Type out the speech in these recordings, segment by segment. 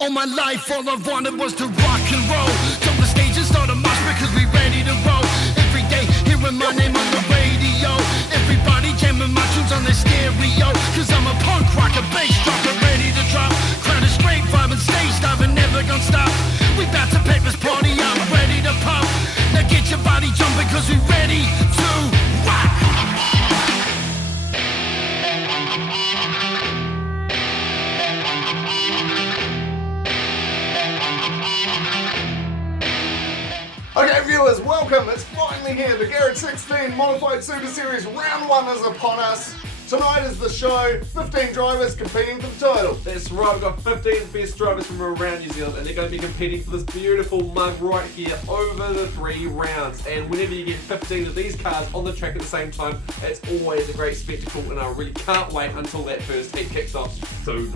All my life, all I wanted was to rock and roll. Jump the stage and start a march because we ready to roll. Every day, hearing my name on the radio. Everybody jamming my tunes on their stereo. Cause I'm a punk rocker, bass dropper, ready to drop. Crowd is straight, vibing, stage diving, never gonna stop. We bout to pack this party out, ready to pop. Now get your body jumping cause we ready to rock. Okay viewers, welcome. It's finally here. The Garage 16 Modified Super Series Round 1 is upon us. Tonight is the show. 15 drivers competing for the title. That's right, we've got 15 best drivers from around New Zealand and they're going to be competing for this beautiful mug right here over the 3 rounds. And whenever you get 15 of these cars on the track at the same time, it's always a great spectacle and I really can't wait until that first heat kicks off soon.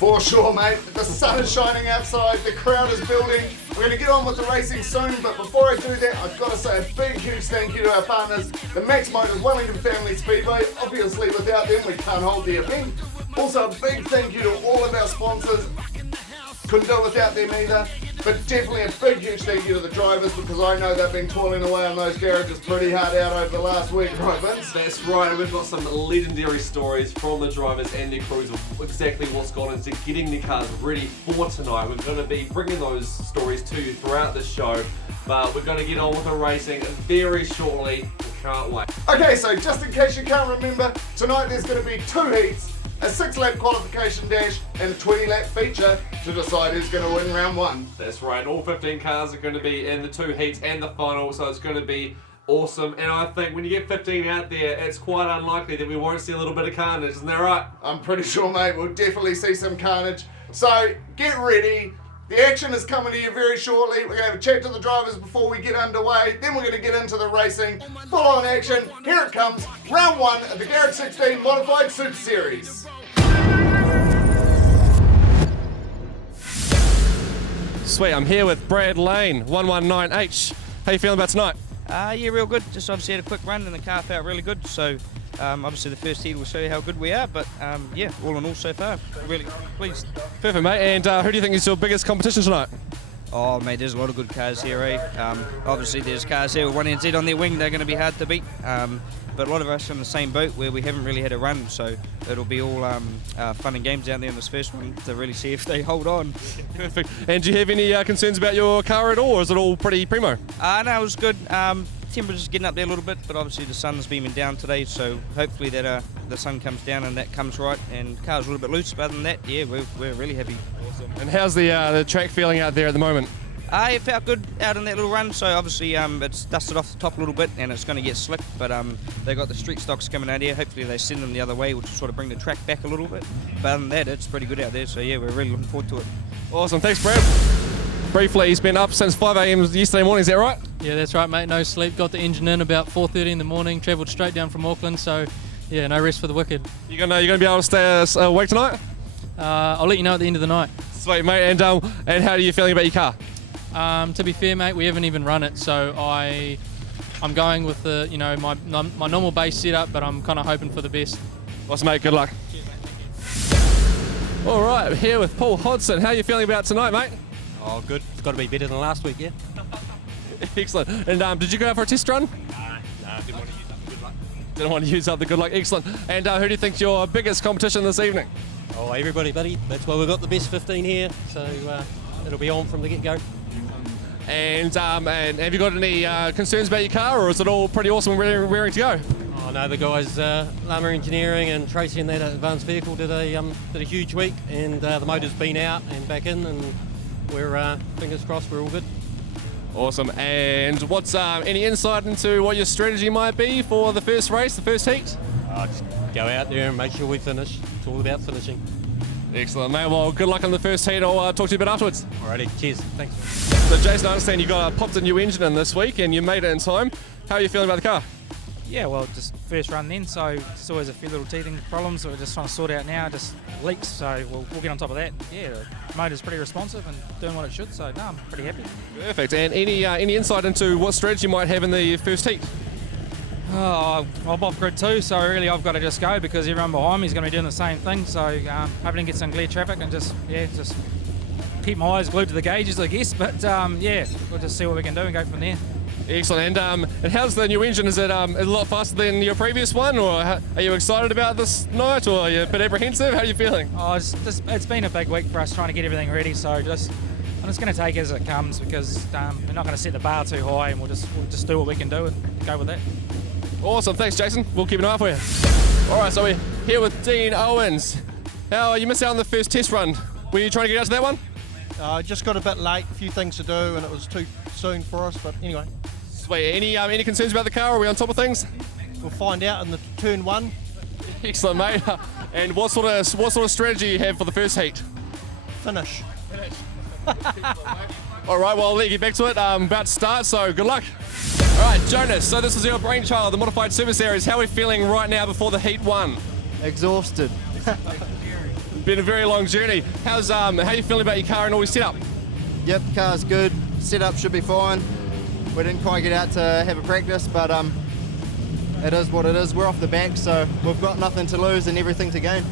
For sure, mate. The sun is shining outside, the crowd is building. We're going to get on with the racing soon, but before I do that, I've got to say a big, huge thank you to our partners, the Max Motors Wellington Family Speedway. Obviously, without them, we can't hold the event. Also, a big thank you to all of our sponsors. Couldn't do it without them either. But definitely a big, huge thank you to the drivers because I know they've been toiling away on those garages pretty hard out over the last week, right, Vince? That's right, and we've got some legendary stories from the drivers and their crews of exactly what's gone into getting the cars ready for tonight. We're going to be bringing those stories to you throughout the show, but we're going to get on with the racing very shortly. We can't wait. Okay, so just in case you can't remember, tonight there's going to be 2 heats, a 6-lap qualification dash, and a 20-lap feature to decide who's going to win round 1. That's right, all 15 cars are going to be in the 2 heats and the final, so it's going to be awesome. And I think when you get 15 out there, it's quite unlikely that we won't see a little bit of carnage, isn't that right? I'm pretty sure, mate, we'll definitely see some carnage. So get ready. The action is coming to you very shortly. We're going to have a chat to the drivers before we get underway. Then we're going to get into the racing. Full on action. Here it comes. Round 1 of the Garage 16 Modified Super Series. Sweet, I'm here with Brad Lane, 119H. How you feeling about tonight? Yeah, real good. Just obviously had a quick run and the car felt really good. So obviously the first heat will show you how good we are. But yeah, all in all so far, really pleased. Perfect, mate. And who do you think is your biggest competition tonight? Oh, mate, there's a lot of good cars here, eh? Obviously there's cars here with 1NZ on their wing. They're going to be hard to beat. But a lot of us are in the same boat where we haven't really had a run. So it'll be all fun and games down there in this first one to really see if they hold on. Perfect. And do you have any concerns about your car at all, or is it all pretty primo? No, it was good. Temperature's getting up there a little bit, but obviously the sun's beaming down today, so hopefully that the sun comes down and that comes right, and the car's a little bit loose. But other than that, yeah, we're really happy. Awesome. And how's the track feeling out there at the moment? It felt good out in that little run, so obviously it's dusted off the top a little bit and it's going to get slick, but they got the street stocks coming out here. Hopefully they send them the other way, which will sort of bring the track back a little bit. But other than that, it's pretty good out there, so yeah, we're really looking forward to it. Awesome, thanks Brad. Briefly, he's been up since 5 a.m. yesterday morning, is that right? Yeah, that's right, mate. No sleep. Got the engine in about 4:30 in the morning. Travelled straight down from Auckland, so yeah, no rest for the wicked. You gonna be able to stay awake tonight? I'll let you know at the end of the night. Sweet, mate. And how are you feeling about your car? To be fair, mate, we haven't even run it, so I'm going with the my normal base setup, but I'm kind of hoping for the best. Awesome, mate. Good luck. Cheers, mate. Thank you. All right, here with Paul Hodson. How are you feeling about tonight, mate? Oh, good. It's got to be better than last week, yeah? Excellent. And did you go out for a test run? No, didn't want to use up the good luck. Didn't want to use up the good luck. Excellent. And who do you think's your biggest competition this evening? Oh, everybody, buddy. That's why we've got the best 15 here, so it'll be on from the get-go. And have you got any concerns about your car, or is it all pretty awesome and raring to go? Oh, no, the guys, Lama Engineering and Tracy and that advanced vehicle did a huge week, and the motor's been out and back in, and we're, fingers crossed, we're all good. Awesome. And what's any insight into what your strategy might be for the first race, the first heat? Just go out there and make sure we finish. It's all about finishing. Excellent, mate. Well, good luck on the first heat. I'll talk to you a bit afterwards. Alrighty, cheers. Thanks. So, Jason, I understand you popped a new engine in this week and you made it in time. How are you feeling about the car? Yeah, well, just first run then, so just always a few little teething problems that we're just trying to sort out now, just leaks, so we'll get on top of that. Yeah, the motor's pretty responsive and doing what it should, so no, I'm pretty happy. Perfect. And any insight into what strategy you might have in the first heat? Oh, I'm off grid too, so really I've got to just go because everyone behind me is going to be doing the same thing, so hoping to get some clear traffic and just keep my eyes glued to the gauges, I guess. But yeah, we'll just see what we can do and go from there. Excellent. And how's the new engine? Is it a lot faster than your previous one, or are you excited about this night, or are you a bit apprehensive? How are you feeling? Oh, it's been a big week for us trying to get everything ready. So I'm just going to take it as it comes because we're not going to set the bar too high, and we'll just do what we can do and go with that. Awesome. Thanks, Jason. We'll keep an eye out for you. All right, so we're here with Dean Owens. How you missed out on the first test run? Were you trying to get out to that one? Just got a bit late, a few things to do, and it was too soon for us. But anyway, Sweet. Any concerns about the car? Are we on top of things? we'll find out in the turn one. Excellent, mate. And what sort of strategy you have for the first heat? Finish. All right, well, I'll let you get back to it. About to start, so good luck. All right, Jonas, so this is your brainchild, the modified service areas. How are we feeling right now before the heat one? Exhausted. Been a very long journey. How are you feeling about your car and all your setup? Yep, car's good. Setup should be fine. We didn't quite get out to have a practice, but it is what it is. We're off the back, so we've got nothing to lose and everything to gain.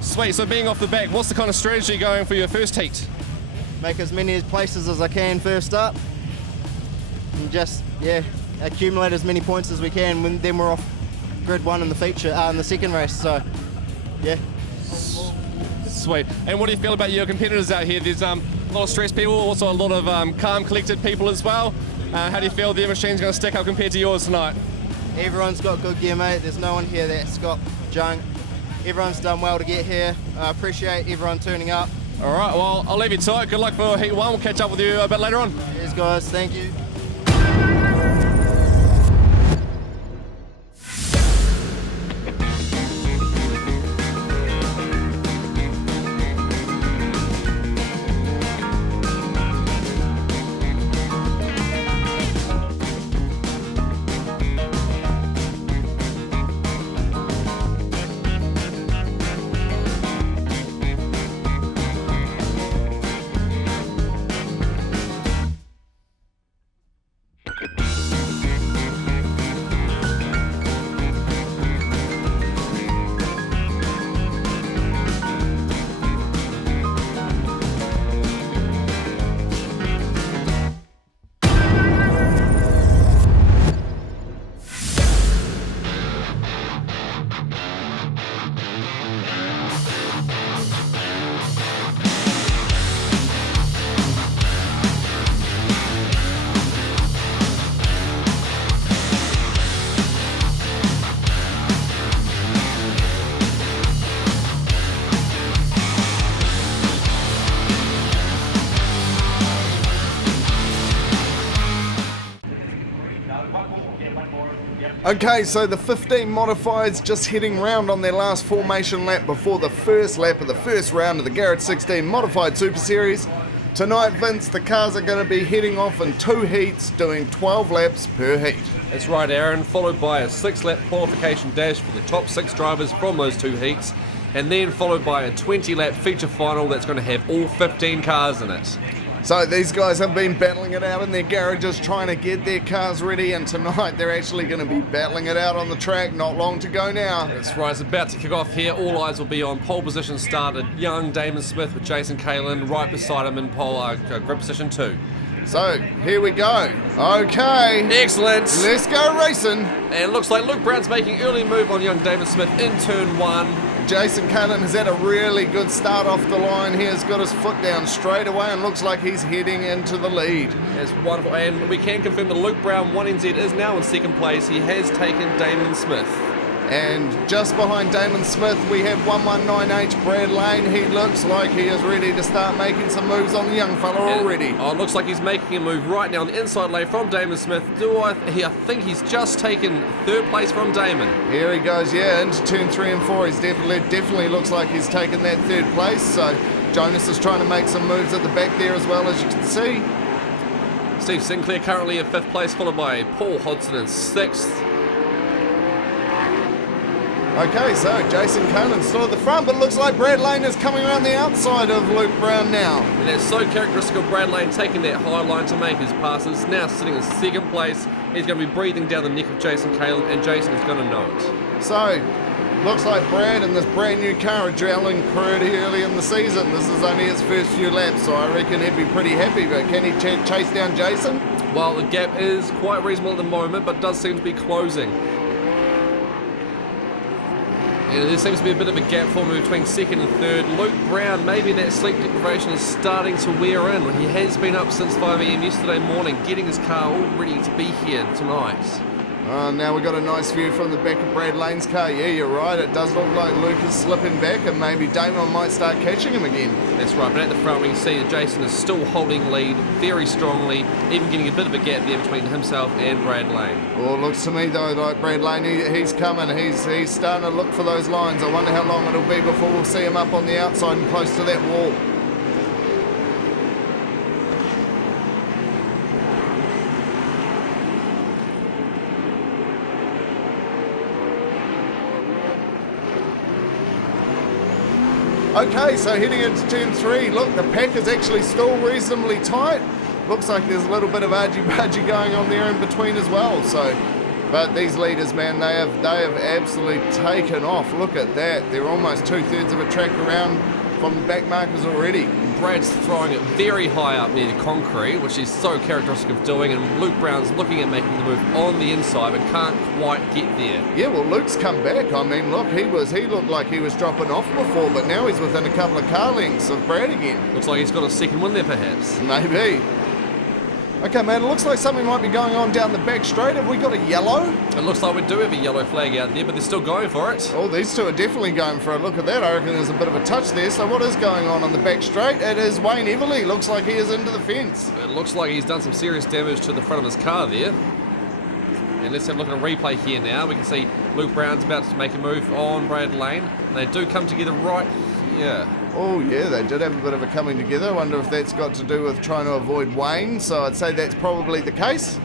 Sweet, so being off the back, what's the kind of strategy going for your first heat? Make as many places as I can first up, and just accumulate as many points as we can. Then we're off grid one in the feature in the second race. So yeah. Sweet. And what do you feel about your competitors out here? There's a lot of stressed people, also a lot of calm, collected people as well. How do you feel their machine's going to stack up compared to yours tonight? Everyone's got good gear, mate. There's no one here that's got junk. Everyone's done well to get here. I appreciate everyone turning up. All right, well, I'll leave you to it. Good luck for heat one. We'll catch up with you a bit later on. Cheers, guys. Thank you. Okay, so the 15 modifieds just hitting round on their last formation lap before the first lap of the first round of the Garrett 16 Modified Super Series. Tonight, Vince, the cars are going to be heading off in 2 heats, doing 12 laps per heat. That's right, Aaron, followed by a 6-lap qualification dash for the top 6 drivers from those 2 heats, and then followed by a 20-lap feature final that's going to have all 15 cars in it. So these guys have been battling it out in their garages trying to get their cars ready, and tonight they're actually going to be battling it out on the track. Not long to go now. That's right, it's about to kick off here. All eyes will be on pole position started. Young Damon Smith with Jason Kalin right beside him in grid position 2. So here we go. Okay. Excellent. Let's go racing. And it looks like Luke Brown's making early move on young Damon Smith in turn 1. Jason Cullen has had a really good start off the line here. He's got his foot down straight away and looks like he's heading into the lead. It's wonderful, and we can confirm that Luke Brown 1NZ is now in second place. He has taken Damon Smith. And just behind Damon Smith, we have 119H Brad Lane. He looks like he is ready to start making some moves on the young fella already. Oh, it looks like he's making a move right now on the inside lane from Damon Smith. I think he's just taken 3rd place from Damon. Here he goes, yeah, into turn 3 and 4. He's definitely looks like he's taken that 3rd place. So Jonas is trying to make some moves at the back there as well, as you can see. Steve Sinclair currently in 5th place, followed by Paul Hodson in 6th. Okay, so Jason Cullen still at the front, but looks like Brad Lane is coming around the outside of Luke Brown now. And that's so characteristic of Brad Lane taking that high line to make his passes. Now sitting in 2nd place. He's going to be breathing down the neck of Jason Kalin, and Jason is going to know it. So, Looks like Brad in this brand new car are gelling pretty early in the season. This is only his first few laps, so I reckon he'd be pretty happy. But can he chase down Jason? Well, the gap is quite reasonable at the moment, but does seem to be closing. And there seems to be a bit of a gap forming between second and third. Luke Brown, maybe that sleep deprivation is starting to wear in. He has been up since 5 AM yesterday morning, getting his car all ready to be here tonight. Now we've got a nice view from the back of Brad Lane's car. Yeah, you're right. It does look like Luke is slipping back, and maybe Damon might start catching him again. That's right, but at the front we can see that Jason is still holding lead very strongly, even getting a bit of a gap there between himself and Brad Lane. Well, it looks to me though like Brad Lane, he's coming. He's starting to look for those lines. I wonder how long it'll be before we'll see him up on the outside and close to that wall. Okay, so heading into turn 3, look, the pack is actually still reasonably tight. Looks like there's a little bit of argy-bargy going on there in between as well. So, but these leaders, man, they have absolutely taken off. Look at that. They're almost 2/3 of a track around from the back markers already. Brad's throwing it very high up near the concrete, which is so characteristic of doing, and Luke Brown's looking at making the move on the inside but can't quite get there. Yeah, well, Luke's come back. I mean, look, he looked like he was dropping off before, but now he's within a couple of car lengths of Brad again. Looks like he's got a second win there, perhaps. Maybe. Okay, man, it looks like something might be going on down the back straight. Have we got a yellow? It looks like we do have a yellow flag out there, but they're still going for it. Oh, these two are definitely going for it. Look at that. I reckon there's a bit of a touch there. So what is going on the back straight? It is Wayne Everly. Looks like he is into the fence. It looks like he's done some serious damage to the front of his car there. And let's have a look at a replay here now. We can see Luke Brown's about to make a move on Brad Lane. They do come together right here. Oh yeah, they did have a bit of a coming together. I wonder if that's got to do with trying to avoid Wayne. So I'd say that's probably the case.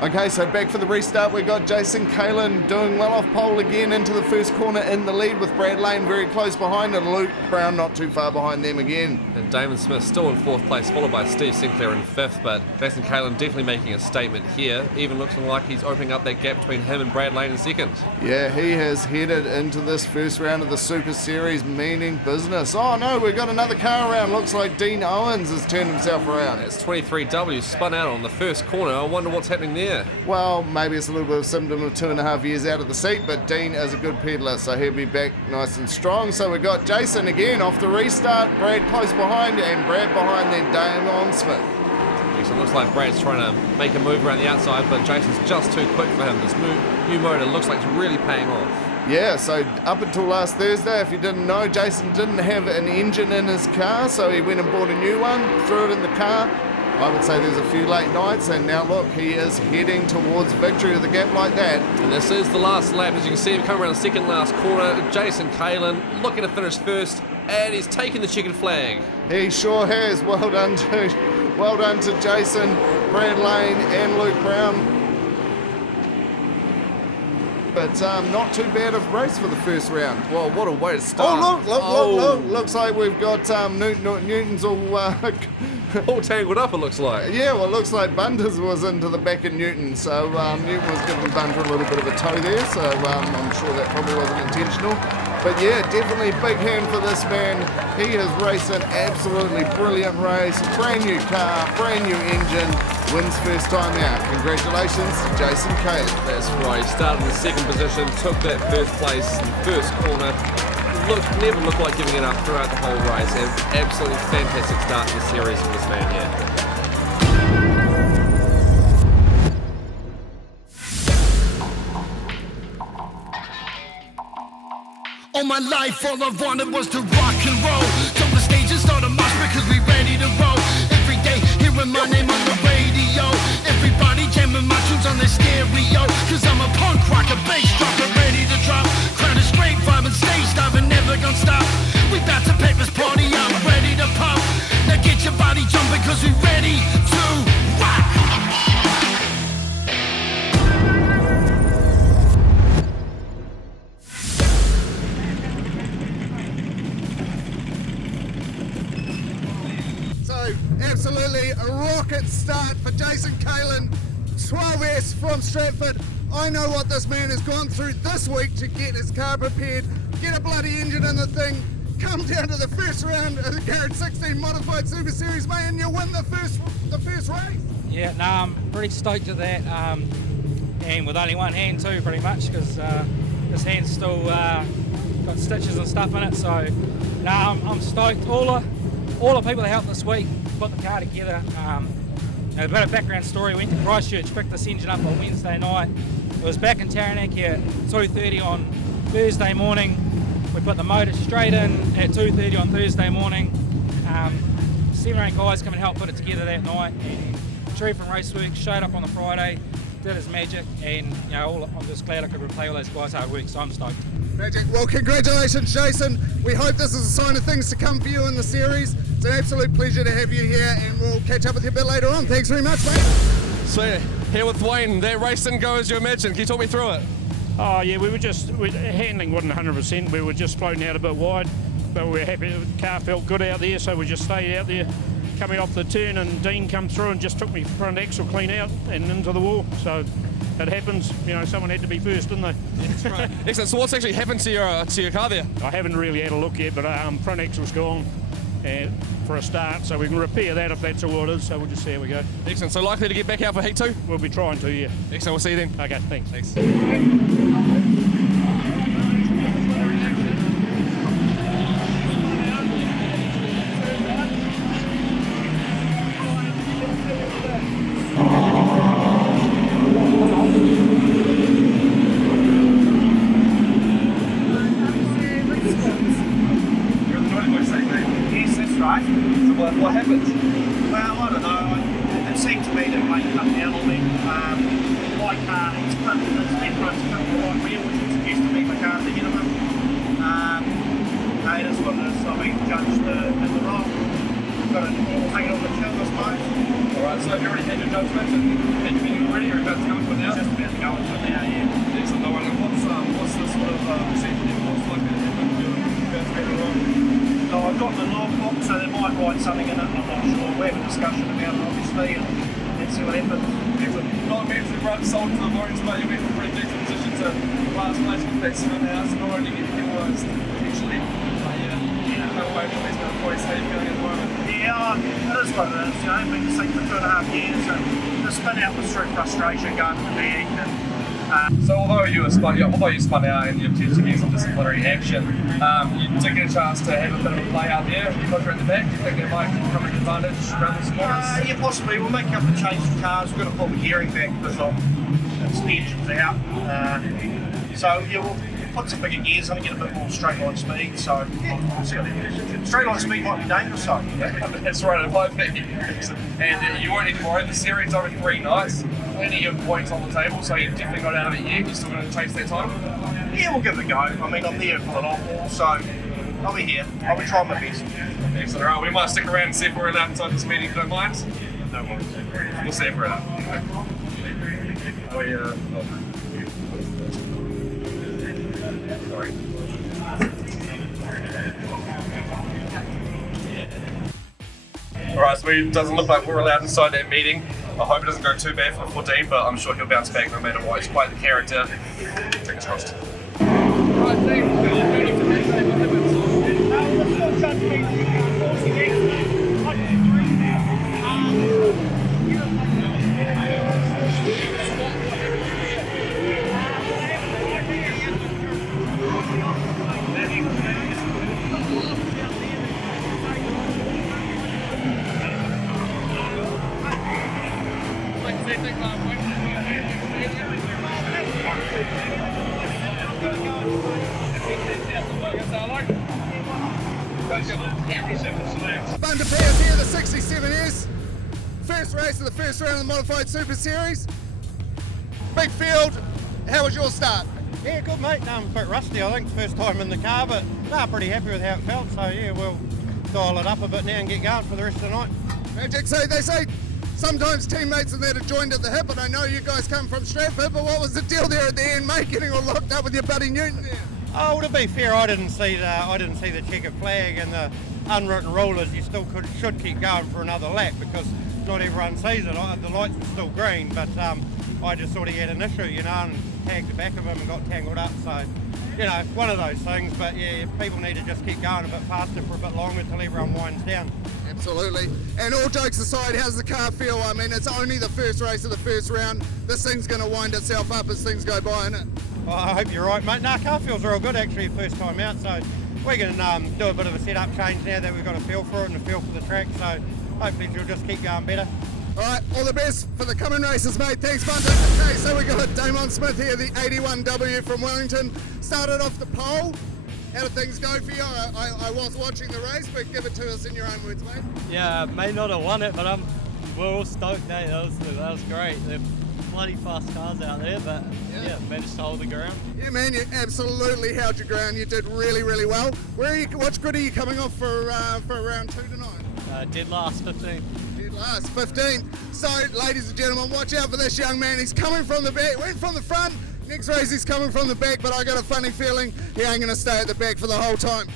Okay, so back for the restart. We got Jason Kalin doing well off pole again into the first corner in the lead with Brad Lane very close behind and Luke Brown not too far behind them again. And Damon Smith still in 4th place, followed by Steve Sinclair in 5th, but Jason Kalin definitely making a statement here, even looking like he's opening up that gap between him and Brad Lane in 2nd. Yeah, he has headed into this first round of the Super Series meaning business. Oh no, we've got another car around. Looks like Dean Owens has turned himself around. It's 23W spun out on the first corner. I wonder what's happening there. Well, maybe it's a little bit of a symptom of 2.5 years out of the seat, but Dean is a good peddler, so he'll be back nice and strong. So we've got Jason again off the restart, Brad close behind, and Brad behind then Damon Smith. So it looks like Brad's trying to make a move around the outside, but Jason's just too quick for him. This new motor looks like it's really paying off. Yeah, so up until last Thursday, if you didn't know, Jason didn't have an engine in his car, so he went and bought a new one, threw it in the car. I would say there's a few late nights, and now look, he is heading towards victory with a gap like that. And this is the last lap. As you can see him come around the second last corner. Jason Kalin looking to finish first, and he's taking the checkered flag. He sure has. Well done to Jason, Brad Lane, and Luke Brown. But not too bad of a race for the first round. Well, what a way to start. Oh, look. Looks like we've got Newton's all... all tangled up, it looks like. Yeah, well, it looks like Bunter's was into the back of Newton, so Newton was giving Bunter a little bit of a tow there, so I'm sure that probably wasn't intentional. But yeah, definitely big hand for this man. He has raced an absolutely brilliant race. Brand new car, brand new engine, wins first time out. Congratulations to Jason Kalin. That's right, he started in the second position, took that first place in the first corner. Never looked like giving it up throughout the whole race. An absolutely fantastic start to the series from this man here. All my life, all I wanted was to rock and roll. Jump the stage and start a march because we ready to roll. Every day, hearing my name on the radio. Everybody jamming my tunes on their stereo. Cause I'm a punk rocker, bass dropper, ready to drop. Crowd is straight, vibing, stage diving, never gonna stop. We bout to pack this party, I'm ready to pop. Now get your body jumping cause we ready to rock. Absolutely start for Jason Kalen, 12S from Stratford. I know what this man has gone through this week to get his car prepared, get a bloody engine in the thing, come down to the first round of the Garage 16 Modified Super Series, mate, and you win the first race. Yeah, no, I'm pretty stoked at that, and with only one hand too, pretty much, because this hand's still got stitches and stuff in it. So, no, I'm stoked. All the people that helped this week put the car together. A bit of background story. We went to Christchurch, picked this engine up on Wednesday night. It was back in Taranaki at 2:30 on Thursday morning. We put the motor straight in at 2:30 on Thursday morning. 7 or 8 guys come and help put it together that night. And Tree from Raceworks showed up on the Friday, did his magic, and I'm just glad I could repay all those guys' hard work. So I'm stoked. Magic. Well, congratulations, Jason. We hope this is a sign of things to come for you in the series. It's an absolute pleasure to have you here, and we'll catch up with you a bit later on. Thanks very much, mate. So, here with Wayne, that race didn't go as you imagined. Can you talk me through it? Oh yeah, handling wasn't 100%. We were just floating out a bit wide, but we were happy. The car felt good out there, so we just stayed out there. Coming off the turn, and Dean come through and just took me front axle clean out and into the wall. So it happens. Someone had to be first, didn't they? That's right. Excellent. So what's actually happened to your car there? I haven't really had a look yet, but front axle's gone for a start, so we can repair that if that's all it is. So we'll just see how we go. Excellent. So likely to get back out for Heat 2? We'll be trying to, yeah. Excellent. We'll see you then. Okay, thanks. What happened? Well, I don't know. It seemed to me that Wayne cut down on me. My car, his left front's cut the right wheel, which was supposed to be my car at the end of it. It is what it is. I've been judged in the wrong. Got to take it on the chin, I suppose. Alright, so have you already had your judgment and had your meeting already, or about to go into it now? Just about to go into it now, yeah. Excellent. No worries. What's the sort of percentage? What's likely to happen if you're about to get it wrong? No, I've got the logbook, so they might write something in it. I'm not sure. We have a discussion about it, obviously, and see what happens. Excellent. Not immensely run sold to the Maroons, but you'll be in a pretty decent position to last place with that swim house and not only get penalised potentially. No way for these kind of points. How are you feeling at the moment? Yeah, it is what it is. I've been the same for 2.5 years, and the spin out was through frustration going to the bag. So although you spun out and you attempted to get some disciplinary action, you did get a chance to have a bit of a play out there. You got at the back. Do you think that might come an advantage around the corners? Yeah, possibly. We'll make up the change of cars. We're going to pull the gearing back because the engine's out. So yeah, we'll put some bigger gears on and get a bit more straight line speed. So yeah, we'll see how that goes. Straight line speed might be dangerous, so. That's right, it might be. And you won't need to worry. The series over 3 nights. Plenty of points on the table, so you've definitely got out of it yet. You're still going to chase that time? Yeah, we'll give it a go. I mean, I'm there for the long haul, so I'll be here. I'll be trying my best. Excellent. All right, we might stick around and see if we're allowed inside this meeting, if you don't mind. No worries. We'll see if we're allowed. Sorry. Alright, so it doesn't look like we're allowed inside that meeting. I hope it doesn't go too bad for 14, but I'm sure he'll bounce back no matter what. He's quite the character. Fingers crossed. Right, Bunter Pierce here, the 67S. First race of the first round of the Modified Super Series. Big field. How was your start? Yeah, good mate. I'm a bit rusty, I think, first time in the car, but pretty happy with how it felt. So yeah, we'll dial it up a bit now and get going for the rest of the night. Magic. So they say sometimes teammates and that are joined at the hip, and I know you guys come from Stratford, but what was the deal there at the end, mate? Getting all locked up with your buddy Newton there? Oh, to be fair, I didn't see the checkered flag and the unwritten rulers. You still should keep going for another lap because not everyone sees it. The lights were still green, but I just thought he had an issue, you know, and tagged the back of him and got tangled up. So, you know, one of those things. But yeah, people need to just keep going a bit faster for a bit longer till everyone winds down. Absolutely. And all jokes aside, how's the car feel? I mean, it's only the first race of the first round. This thing's going to wind itself up as things go by, isn't it? Well, I hope you're right, mate. No, car feels real good actually, first time out. So we're going to do a bit of a setup change now that we've got a feel for it and a feel for the track. So hopefully she'll just keep going better. All right, all the best for the coming races, mate. Thanks, Bunter. Okay, so we got Damon Smith here, the 81W from Wellington. Started off the pole. How did things go for you? I was watching the race, but give it to us in your own words, mate. Yeah, may not have won it, but we're all stoked, eh? That was great. They're bloody fast cars out there, but yeah, managed to hold the ground. Yeah, man, you absolutely held your ground. You did really, really well. What grid are you coming off for round 2 tonight? Did last 15. Did last 15. So, ladies and gentlemen, watch out for this young man. He's coming from the back, went from the front. Next race he's coming from the back, but I got a funny feeling he ain't going to stay at the back for the whole time.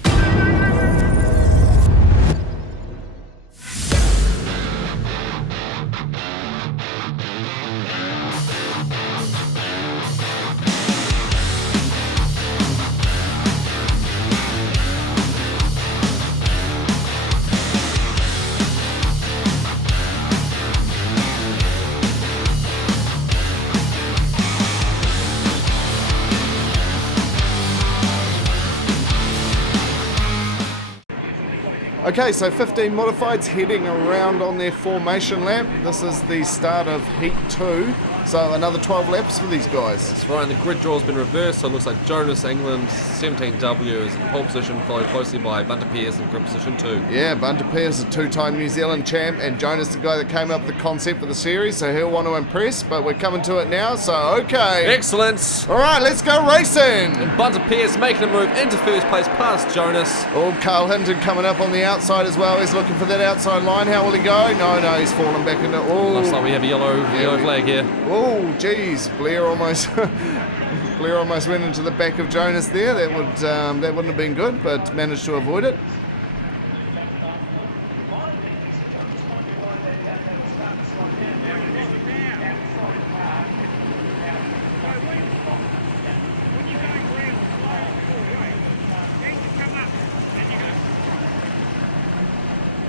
Okay, so 15 modifieds heading around on their formation lap. This is the start of Heat 2, so another 12 laps for these guys. That's right, and the grid draw has been reversed, so it looks like Jonas England, 17W, is in pole position, followed closely by Bunter Pierce in grid position 2. Yeah, Bunter Pierce, a two-time New Zealand champ, and Jonas, the guy that came up with the concept of the series, so he'll want to impress, but we're coming to it now, so okay. Excellent. All right, let's go racing. And Bunter Pierce making a move into first place past Jonas. Oh, Carl Hinton coming up on the outside as well. He's looking for that outside line. How will he go? No, he's fallen back into... Oh. Looks like we have a yellow flag here. Oh, geez. Blair almost went into the back of Jonas there. That wouldn't have been good, but managed to avoid it.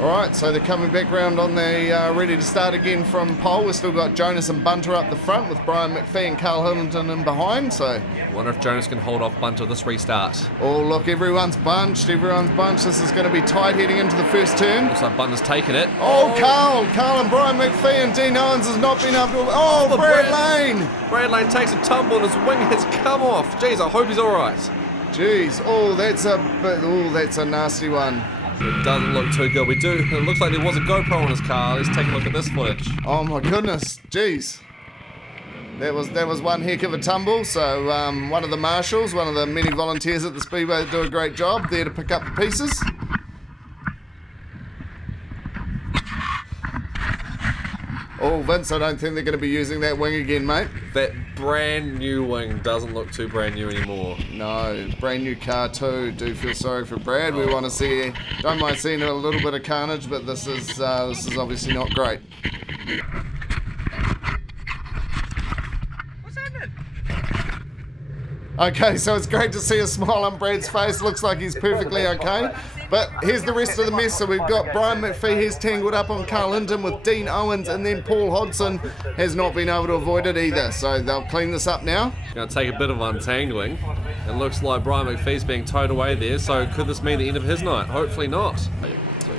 Alright, so they're coming back round on the ready to start again from pole. We've still got Jonas and Bunter up the front with Brian McPhee and Carl Hamilton in behind, so... Wonder if Jonas can hold off Bunter this restart. Oh, look, everyone's bunched. This is going to be tight heading into the first turn. Looks like Bunter's taken it. Oh, Carl and Brian McPhee and Dean Owens has not been able to... Oh, Brad Lane! Brad Lane takes a tumble and his wing has come off. Jeez, I hope he's alright. Jeez, that's a nasty one. It doesn't look too good. It looks like there was a GoPro on his car. Let's take a look at this footage. Oh my goodness, jeez. That was one heck of a tumble. So one of the marshals, one of the many volunteers at the Speedway that do a great job there to pick up the pieces. Oh, Vince, I don't think they're going to be using that wing again, mate. That brand new wing doesn't look too brand new anymore. No, brand new car too. Do feel sorry for Brad. We want to see, don't mind seeing a little bit of carnage, but this is obviously not great. What's happening? Okay, so it's great to see a smile on Brad's face. Looks like he's perfectly okay. But here's the rest of the mess. So we've got Brian McPhee, he's tangled up on Carl Hinton with Dean Owens, and then Paul Hodson has not been able to avoid it either. So they'll clean this up now. Going to take a bit of untangling. It looks like Brian McPhee's being towed away there. So could this mean the end of his night? Hopefully not.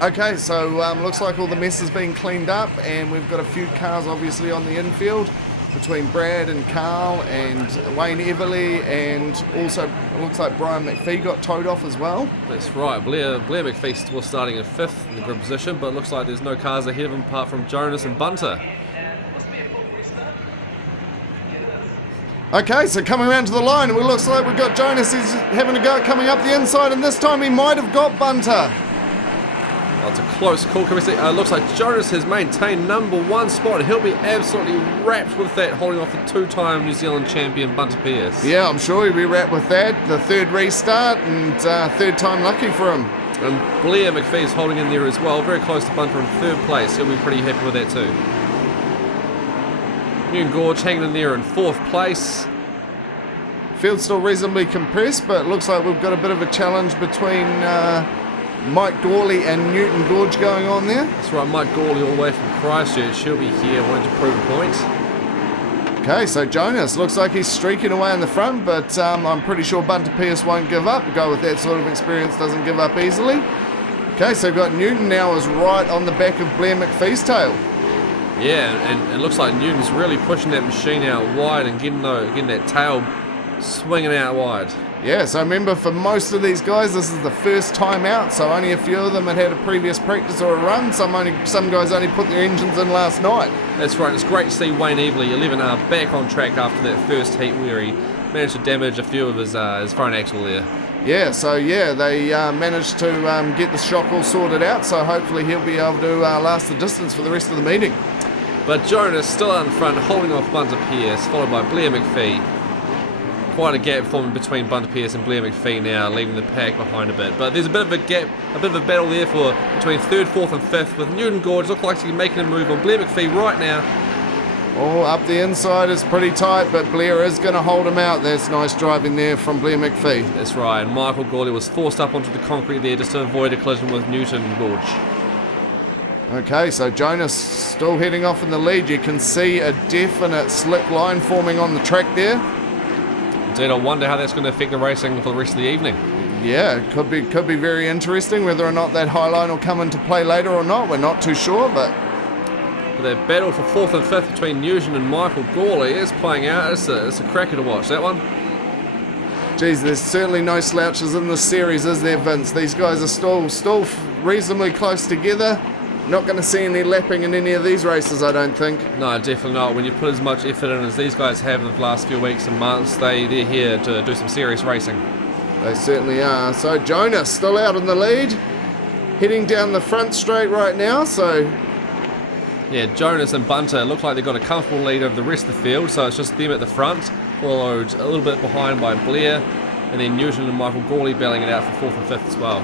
Okay, so looks like all the mess has been cleaned up, and we've got a few cars obviously on the infield between Brad and Carl and Wayne Everly, and also it looks like Brian McPhee got towed off as well. That's right, Blair McPhee was starting in 5th in the grid position, but it looks like there's no cars ahead of him apart from Jonas and Bunter. Okay, so coming around to the line, it looks like we've got Jonas, he's having a go at coming up the inside, and this time he might have got Bunter. Oh, it's a close call. Can we see? Looks like Jonas has maintained number 1 spot. He'll be absolutely wrapped with that, holding off the 2-time New Zealand champion Bunter Pierce. Yeah, I'm sure he'll be wrapped with that. The 3rd restart and 3rd time lucky for him. And Blair McPhee's holding in there as well, very close to Bunter in 3rd place. He'll be pretty happy with that too. Newton Gorge hanging in there in 4th place. Field's still reasonably compressed, but it looks like we've got a bit of a challenge between Mike Gawley and Newton Gorge going on there. That's right, Mike Gawley all the way from Christchurch. He'll be here wanting to prove a point. Okay, so Jonas looks like he's streaking away in the front, but I'm pretty sure Bunter Pierce won't give up. A guy with that sort of experience doesn't give up easily. Okay, so we've got Newton now is right on the back of Blair McPhee's tail. Yeah, and it looks like Newton's really pushing that machine out wide and getting that tail swinging out wide. Yeah, so remember, for most of these guys, this is the first time out, so only a few of them had a previous practice or a run. Some guys only put their engines in last night. That's right, it's great to see Wayne Everly, 11R, back on track after that first heat where he managed to damage a few of his front axle there. Yeah, so they managed to get the shock all sorted out, so hopefully he'll be able to last the distance for the rest of the meeting. But Jonas still out in front, holding off Bunter Pierce, followed by Blair McPhee. Quite a gap forming between Bunter Pierce and Blair McPhee now, leaving the pack behind a bit. But there's a bit of a gap, a bit of a battle there between 3rd, 4th and 5th, with Newton Gorge looks like he's making a move on Blair McPhee right now. Oh, up the inside is pretty tight, but Blair is going to hold him out. That's nice driving there from Blair McPhee. That's right, and Michael Gawley was forced up onto the concrete there just to avoid a collision with Newton Gorge. Okay, so Jonas still heading off in the lead. You can see a definite slick line forming on the track there. Indeed, I wonder how that's going to affect the racing for the rest of the evening. Yeah, it could be very interesting. Whether or not that high line will come into play later or not, we're not too sure, but that battle for 4th and 5th between Newton and Michael Gawley is playing out. It's a cracker to watch, that one. Geez, there's certainly no slouches in this series, is there, Vince? These guys are still reasonably close together. Not going to see any lapping in any of these races, I don't think. No, definitely not. When you put as much effort in as these guys have in the last few weeks and months, they're here to do some serious racing. They certainly are. So Jonas still out in the lead, heading down the front straight right now, so yeah, Jonas and Bunter look like they've got a comfortable lead over the rest of the field, so it's just them at the front, followed a little bit behind by Blair, and then Newton and Michael Gawley battling it out for 4th and 5th as well.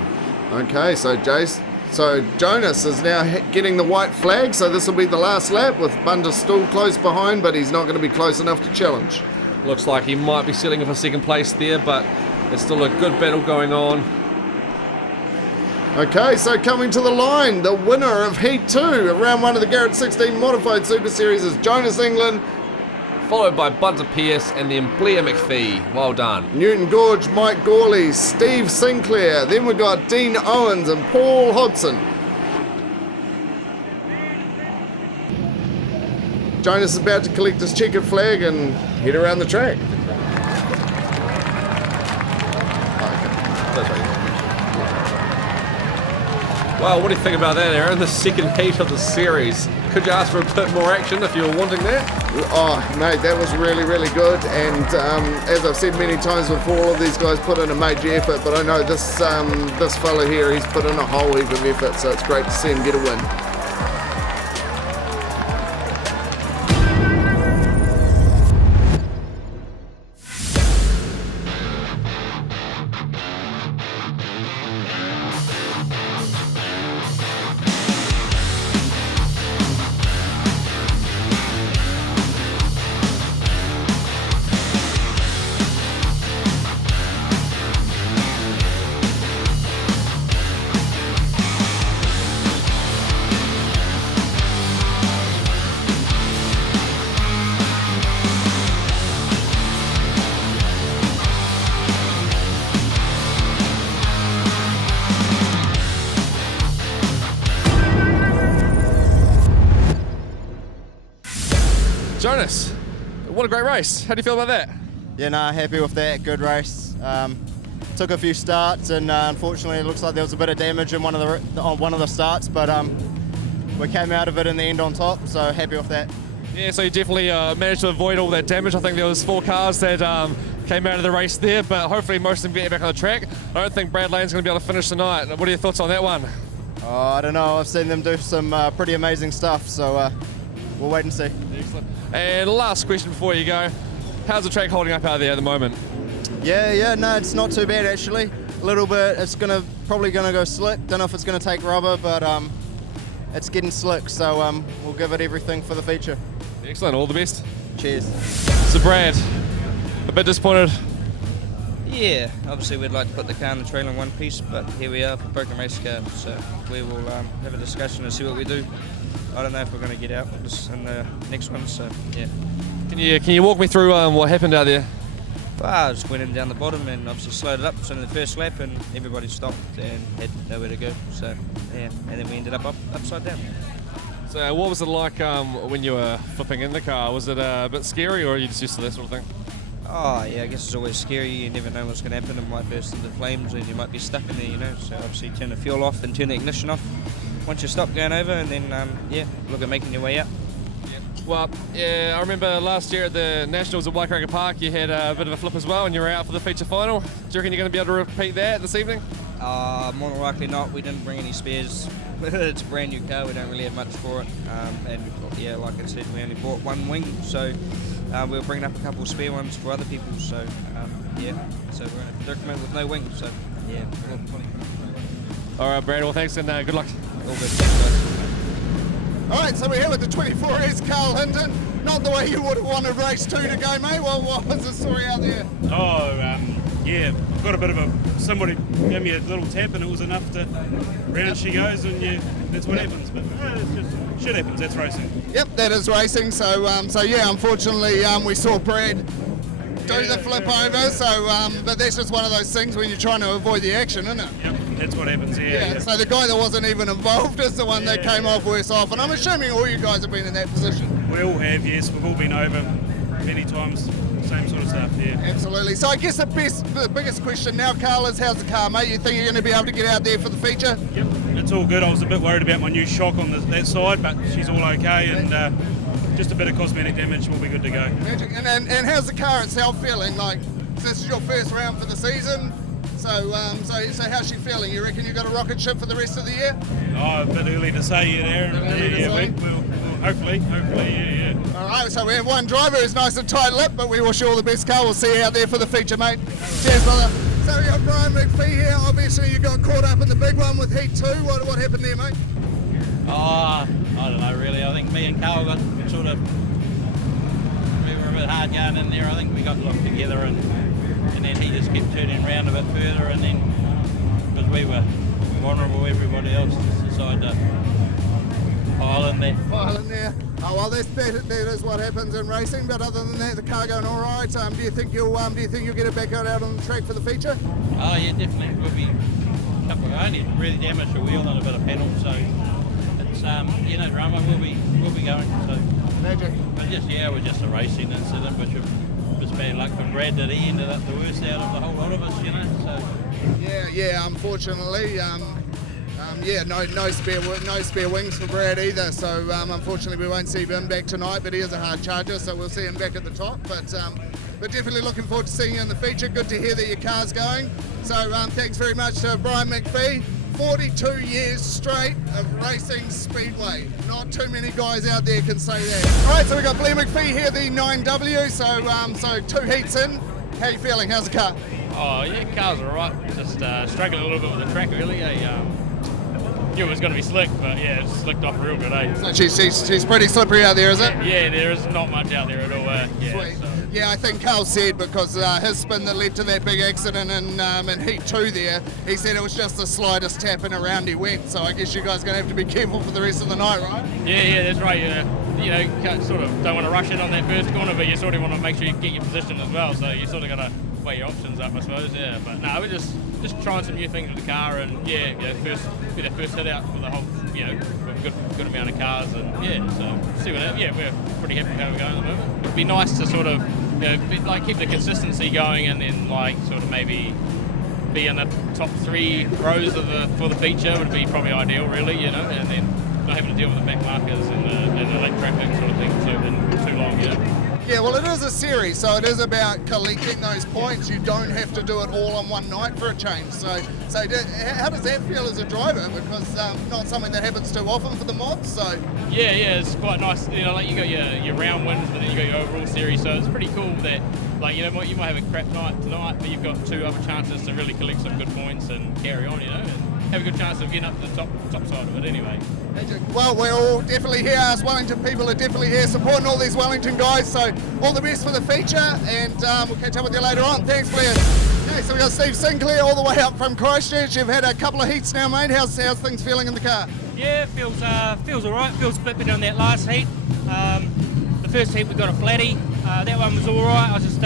Okay, so Jonas is now getting the white flag, so this will be the last lap with Bunter still close behind, but he's not going to be close enough to challenge. Looks like he might be settling for 2nd place there, but there's still a good battle going on. Okay, so coming to the line, the winner of Heat 2 of Round 1 of the Garrett 16 Modified Super Series is Jonas England, followed by Bunter Pierce and then Blair McPhee. Well done. Newton Gorge, Mike Gawley, Steve Sinclair. Then we've got Dean Owens and Paul Hodson. Jonas is about to collect his checkered flag and head around the track. Well, what do you think about that, Aaron? The 2nd heat of the series. Could you ask for a bit more action if you were wanting that? Oh, mate, that was really, really good. And as I've said many times before, all of these guys put in a major effort. But I know this fella here, he's put in a whole heap of effort. So it's great to see him get a win. Jonas, what a great race. How do you feel about that? Yeah, no, happy with that. Good race. Took a few starts, and unfortunately, it looks like there was a bit of damage in on one of the starts, but we came out of it in the end on top, so happy with that. Yeah, so you definitely managed to avoid all that damage. I think there was 4 cars that came out of the race there, but hopefully most of them get back on the track. I don't think Brad Lane's going to be able to finish tonight. What are your thoughts on that one? I don't know. I've seen them do some pretty amazing stuff, so we'll wait and see. Excellent. And last question before you go. How's the track holding up out there at the moment? Yeah, no, it's not too bad actually. a little bit. It's probably gonna go slick. Don't know if it's gonna take rubber, but it's getting slick. So we'll give it everything for the feature. Excellent. All the best. Cheers. So Brad, a bit disappointed. Yeah, obviously we'd like to put the car in the trailer in one piece, but here we are for broken race car, so we will have a discussion and see what we do. I don't know if we're going to get out in the next one, so yeah. Can you walk me through what happened out there? I just went in down the bottom and obviously slowed it up. So in the first lap, and everybody stopped and had nowhere to go. So yeah, and then we ended up upside down. So what was it like when you were flipping in the car? Was it a bit scary, or are you just used to that sort of thing? Oh yeah, I guess it's always scary. You never know what's going to happen. It might burst into flames, and you might be stuck in there, you know. So obviously turn the fuel off and turn the ignition off once you stop going over, and then yeah, look at making your way out. Well, yeah, I remember last year at the Nationals at Waikaremoana Park, you had a bit of a flip as well, and you were out for the feature final. Do you reckon you're going to be able to repeat that this evening? More than likely not. We didn't bring any spares. It's a brand new car. We don't really have much for it, and yeah, like I said, we only bought one wing, so we'll bring up a couple of spare ones for other people. So yeah, so we're going to document with no wing. So yeah. All right, Brad. Well, thanks and good luck. All good. Thanks, guys. All right, so we're here with the 24S Carl Hinton. Not the way you would have wanted race 2 to go, mate. What was the story out there? Yeah, got a bit of somebody gave me a little tap and it was enough to round she goes, and yeah, that's what happens. But it's just shit happens. That's racing. Yep, that is racing. So yeah, unfortunately, we saw Brad do the flip over. So but that's just one of those things when you're trying to avoid the action, isn't it? Yep, that's what happens. Yeah. So the guy that wasn't even involved is the one that came off worse off, and I'm assuming all you guys have been in that position. We all have, yes. We've all been over many times. Same sort of stuff, yeah. Absolutely. So I guess the biggest question now, Carl, is how's the car, mate? You think you're going to be able to get out there for the feature? Yep, it's all good. I was a bit worried about my new shock on that side, but she's all okay, and just a bit of cosmetic damage will be good to go. Magic. And how's the car itself feeling? Like, this is your first round for the season, so how's she feeling? You reckon you've got a rocket ship for the rest of the year? Oh, a bit early to say yet, Aaron. We'll hopefully, yeah. All right, so we have one driver who's nice and tight-lipped, but we wish you all the best, Carl. We'll see you out there for the feature, mate. Cheers, brother. So we got Brian McPhee here. Obviously, you got caught up in the big one with Heat 2. What happened there, mate? I don't know, really. I think me and Carl got we were a bit hard going in there. I think we got locked together, and then he just kept turning around a bit further, and then, because we were vulnerable, everybody else just decided to pile in there. Oh well, that is what happens in racing. But other than that, the car going all right. Do you think you'll get it back out on the track for the feature? Oh yeah, definitely. We'll be only really damaged a wheel and a bit of pedal, so it's no drama. We'll be going. So magic. But it was just a racing incident, which was bad luck for Brad that he ended up the worst out of the whole lot of us, you know. So yeah. Unfortunately. No spare wings for Brad either. So unfortunately, we won't see him back tonight. But he is a hard charger, so we'll see him back at the top. But definitely looking forward to seeing you in the feature. Good to hear that your car's going. So thanks very much to Brian McPhee. 42 years straight of racing speedway. Not too many guys out there can say that. All right, so we got Blair McPhee here, the 9W. So 2 heats in. How you feeling? How's the car? Oh yeah, car's alright. Just struggling a little bit with the track really. Knew it was going to be slick, but yeah, it's slicked off real good, So she's pretty slippery out there, is it? Yeah, there is not much out there at all. Sweet. Yeah, I think Carl said because his spin that led to that big accident in Heat 2 there, he said it was just the slightest tap and around he went. So I guess you guys are going to have to be careful for the rest of the night, right? Yeah, that's right. You sort of don't want to rush in on that first corner, but you sort of want to make sure you get your position as well. So you sort of got to weigh your options up, I suppose. Yeah, but no, we're just trying some new things with the car, and first hit out with the whole, with a good amount of cars, and so see what happens. Yeah, we're pretty happy with how we're going at the moment. It'd be nice to sort of keep the consistency going, and then sort of maybe be in the top 3 rows for the feature would be probably ideal, really, and then not having to deal with the back markers and the late traffic sort of thing too long, Yeah, well, it is a series, so it is about collecting those points. You don't have to do it all on one night for a change. So how does that feel as a driver? Because not something that happens too often for the mods. So Yeah, it's quite nice. You know, like you got your round wins, but then you got your overall series. So it's pretty cool that, like, you know, you might have a crap night tonight, but you've got 2 other chances to really collect some good points and carry on. You know, and have a good chance of getting up to the top side of it anyway. Well, we're all definitely here. Us Wellington people are definitely here supporting all these Wellington guys. So all the best for the feature, and we'll catch up with you later on. Thanks, Blair. Okay, so we got Steve Sinclair all the way up from Christchurch. You've had a couple of heats now, mate. How's things feeling in the car? Yeah, feels all right. Feels a bit better on that last heat. The first heat we got a flatty. That one was all right. I just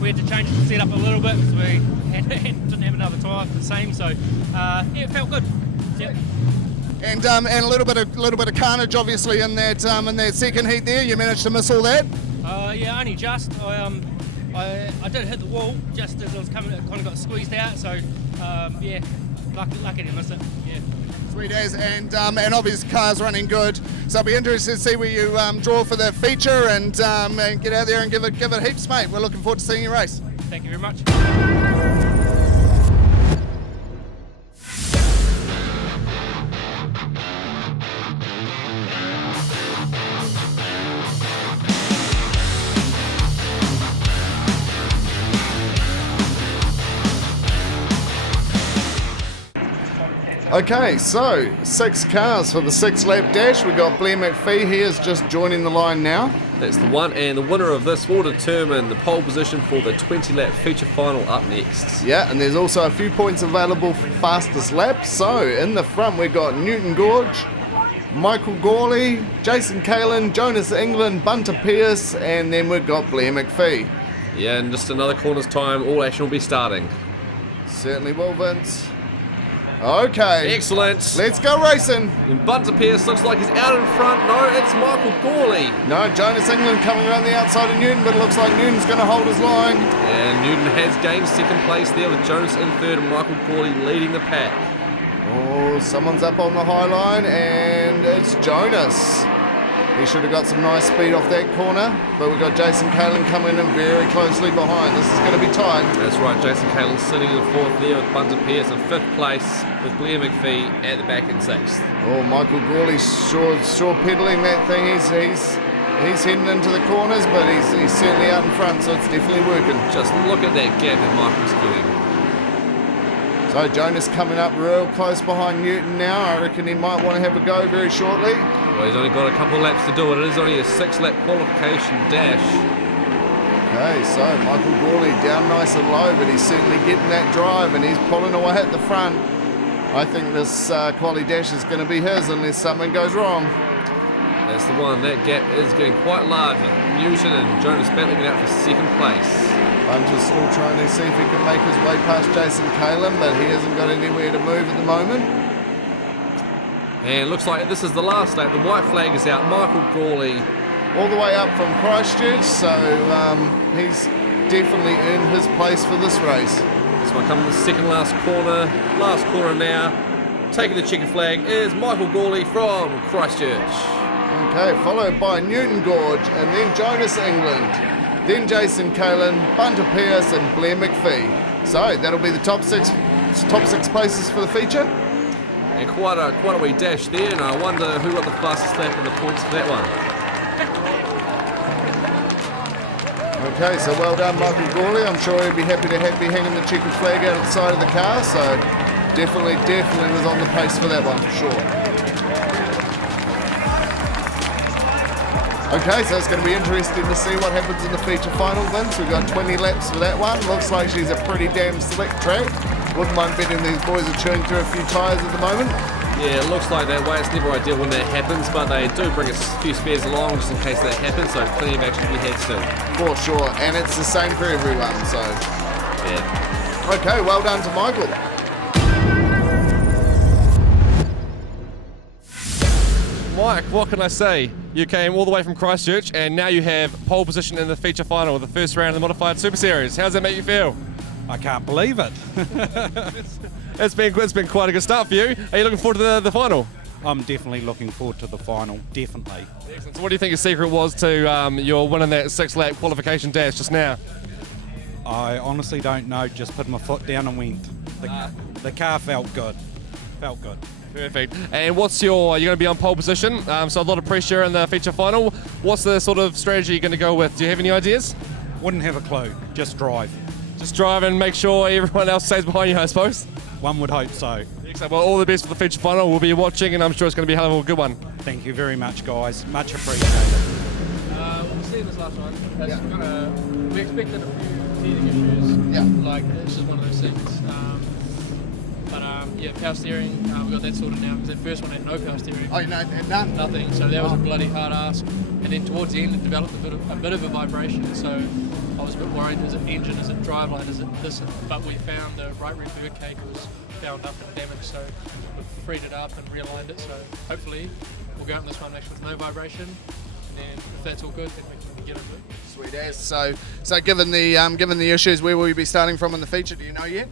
we had to change the setup a little bit because we didn't have another tyre for the same. So yeah, it felt good. Yep. And a little bit of carnage, obviously, in that second heat there. You managed to miss all that. Yeah, only just. I did hit the wall just as I was coming. It kind of got squeezed out. So yeah, lucky to miss it. Yeah. Sweet as, and obviously car's running good. So I'll be interested to see where you draw for the feature and get out there and give it heaps, mate. We're looking forward to seeing you race. Thank you very much. Okay, so 6 cars for the 6-lap dash. We've got Blair McPhee here is just joining the line now. That's the one, and the winner of this will determine the pole position for the 20-lap feature final up next. Yeah, and there's also a few points available for fastest lap. So in the front we've got Newton Gorge, Michael Gawley, Jason Kalin, Jonas England, Bunter Pierce, and then we've got Blair McPhee. Yeah, in just another corner's time, all action will be starting. Certainly will, Vince. Okay. Excellent. Let's go racing. And Bunter Pierce looks like he's out in front. No, it's Michael Gawley. No, Jonas England coming around the outside of Newton, but it looks like Newton's going to hold his line. And Newton has gained second place there with Jonas in third and Michael Gawley leading the pack. Oh, someone's up on the high line, and it's Jonas. He should have got some nice speed off that corner, but we've got Jason Kalin coming in very closely behind. This is going to be tight. That's right, Jason Kalin sitting in fourth there with Bunter Pierce in fifth place with Blair McPhee at the back in sixth. Oh, Michael Gawley's sure pedaling that thing. He's heading into the corners, but he's certainly out in front, so it's definitely working. Just look at that gap that Michael's getting. So Jonas coming up real close behind Newton now. I reckon he might want to have a go very shortly. Well, he's only got a couple of laps to do it. It is only a 6-lap qualification dash. Okay, so Michael Gawley down nice and low, but he's certainly getting that drive and he's pulling away at the front. I think this quali dash is going to be his unless something goes wrong. That's the one. That gap is getting quite large with Newton and Jonas battling it out for second place. Bunter's still trying to see if he can make his way past Jason Kalin, but he hasn't got anywhere to move at the moment. And it looks like this is the last lap. The white flag is out. Michael Gawley all the way up from Christchurch, so he's definitely earned his place for this race. This one coming to the second last corner now. Taking the checkered flag is Michael Gawley from Christchurch. Okay, followed by Newton Gorge and then Jonas England, then Jason Kalin, Bunter Pierce and Blair McPhee. So that'll be the top six places for the feature. And quite a wee dash there, and I wonder who got the fastest lap and the points for that one. Okay, so well done Michael Gawley. I'm sure he'd be happy to be hanging the checkered flag out at the side of the car, so definitely was on the pace for that one, for sure. Okay, so it's going to be interesting to see what happens in the feature final, Vince. We've got 20 laps for that one. Looks like she's a pretty damn slick track. Wouldn't mind betting these boys are chewing through a few tyres at the moment. Yeah, it looks like that way. It's never ideal when that happens, but they do bring a few spares along just in case that happens, so plenty of action to be had still. For sure, and it's the same for everyone, so... Yeah. Okay, well done to Michael. Mike, what can I say? You came all the way from Christchurch, and now you have pole position in the feature final with the first round of the Modified Super Series. How does that make you feel? I can't believe it. It's been quite a good start for you. Are you looking forward to the final? I'm definitely looking forward to the final, definitely. Excellent. So what do you think your secret was to your winning that 6-lap qualification dash just now? I honestly don't know, just put my foot down and went. The car felt good. Felt good. Perfect. And you're going to be on pole position, so a lot of pressure in the feature final. What's the sort of strategy you're going to go with? Do you have any ideas? Wouldn't have a clue, just drive. Just drive and make sure everyone else stays behind you, I suppose? One would hope so. Excellent. Well, all the best for the feature final. We'll be watching, and I'm sure it's going to be a hell of a good one. Thank you very much, guys. Much appreciated. We've seen this last one. We expected a few teething issues. Yeah. Like, it's just one of those things. Power steering, we got that sorted now because that first one had no power steering. Oh, no, none? Nothing, so that was a bloody hard ask. And then towards the end it developed a bit of a vibration, so I was a bit worried, is it engine, is it driveline, is it this? But we found the right rear bird cake was found up and damaged, so we freed it up and realigned it, so hopefully we'll go out in this one actually with no vibration, and then if that's all good, then we can get into it. Sweet as. So given the issues, where will you be starting from in the feature? Do you know yet?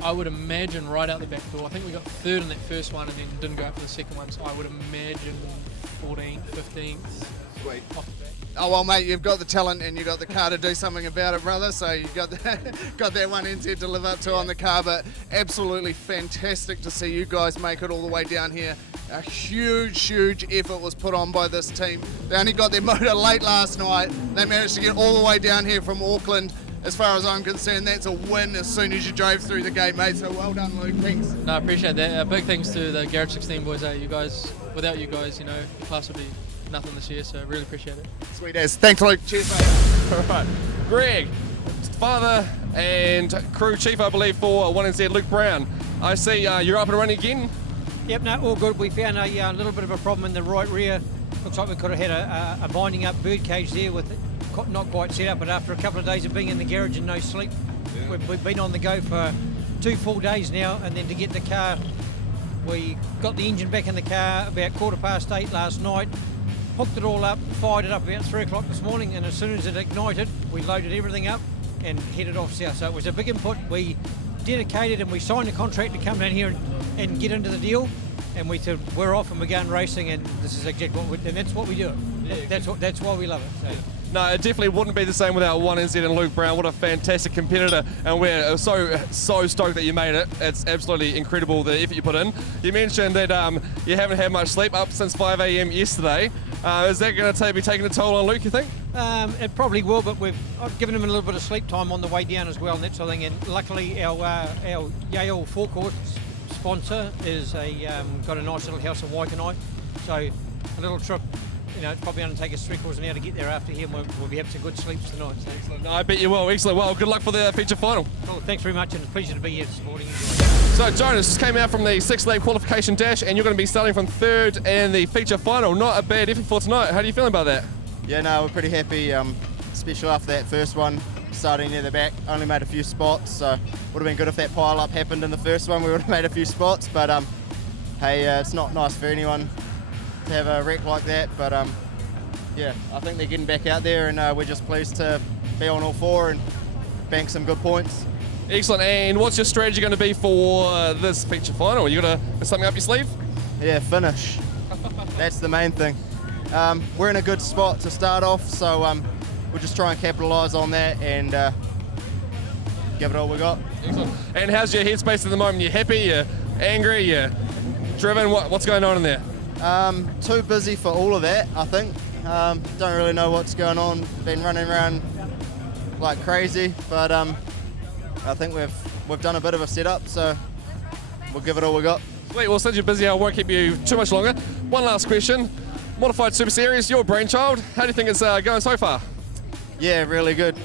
I would imagine right out the back door. I think we got third in that first one and then didn't go out for the second one, so I would imagine 14th, 15th. Sweet. Oh well, mate, you've got the talent and you've got the car to do something about it, brother. So you've got that one NZ to live up to on the car, but absolutely fantastic to see you guys make it all the way down here. A huge effort was put on by this team. They only got their motor late last night. They managed to get all the way down here from Auckland. As far as I'm concerned, that's a win as soon as you drove through the gate, mate. So well done, Luke. Thanks. No, I appreciate that. Big thanks to the Garage 16 boys. You guys, without you guys, the class would be nothing this year. So really appreciate it. Sweet as. Thanks, Luke. Cheers, mate. All right, Greg, father and crew chief, I believe, for 1NZ, Luke Brown. I see you're up and running again. Yep, no, all good. We found a little bit of a problem in the right rear. Looks like we could have had a binding up bird cage there with it not quite set up, but after a couple of days of being in the garage and no sleep, we've been on the go for 2 full days now, and then to get the car, we got the engine back in the car about 8:15 last night, hooked it all up, fired it up about 3 o'clock this morning, and as soon as it ignited, we loaded everything up and headed off south. So it was a big input. We dedicated and we signed a contract to come down here and get into the deal, and we said we're off and we're going racing, and this is exactly what and that's what we do. That's why we love it. So. No, it definitely wouldn't be the same without 1NZ and Luke Brown. What a fantastic competitor, and we're so stoked that you made it. It's absolutely incredible the effort you put in. You mentioned that you haven't had much sleep, up since 5 a.m. yesterday. Is that going to be taking a toll on Luke, you think? It probably will, but I've given him a little bit of sleep time on the way down as well, and that sort of thing. And luckily, our Yale forecourt sponsor is got a nice little house in Waikanae, so a little trip. It's probably going to take us 3/4 an hour to get there after here, and we'll be having some good sleeps tonight. So. Excellent. No, I bet you will. Excellent. Well, good luck for the feature final. Cool. Thanks very much, and it's a pleasure to be here supporting you. So, Jonas just came out from the 6-lap qualification dash, and you're going to be starting from 3rd in the feature final. Not a bad effort for tonight. How do you feeling about that? Yeah, no, we're pretty happy, especially after that first one, starting near the back. Only made a few spots, so would have been good if that pile-up happened in the first one. We would have made a few spots, but hey, it's not nice for anyone to have a wreck like that, but yeah, I think they're getting back out there, and we're just pleased to be on all 4 and bank some good points. Excellent. And what's your strategy going to be for this feature final? You got something up your sleeve? Yeah, finish. That's the main thing. We're in a good spot to start off, so we'll just try and capitalise on that and give it all we got. Excellent. And how's your headspace at the moment? You happy? You angry? You driven? What's going on in there? Too busy for all of that, I think. Don't really know what's going on. Been running around like crazy, but I think we've done a bit of a setup, so we'll give it all we got. Sweet. Well, since you're busy, I won't keep you too much longer. One last question. Modified Super Series, your brainchild. How do you think it's going so far? Yeah, really good.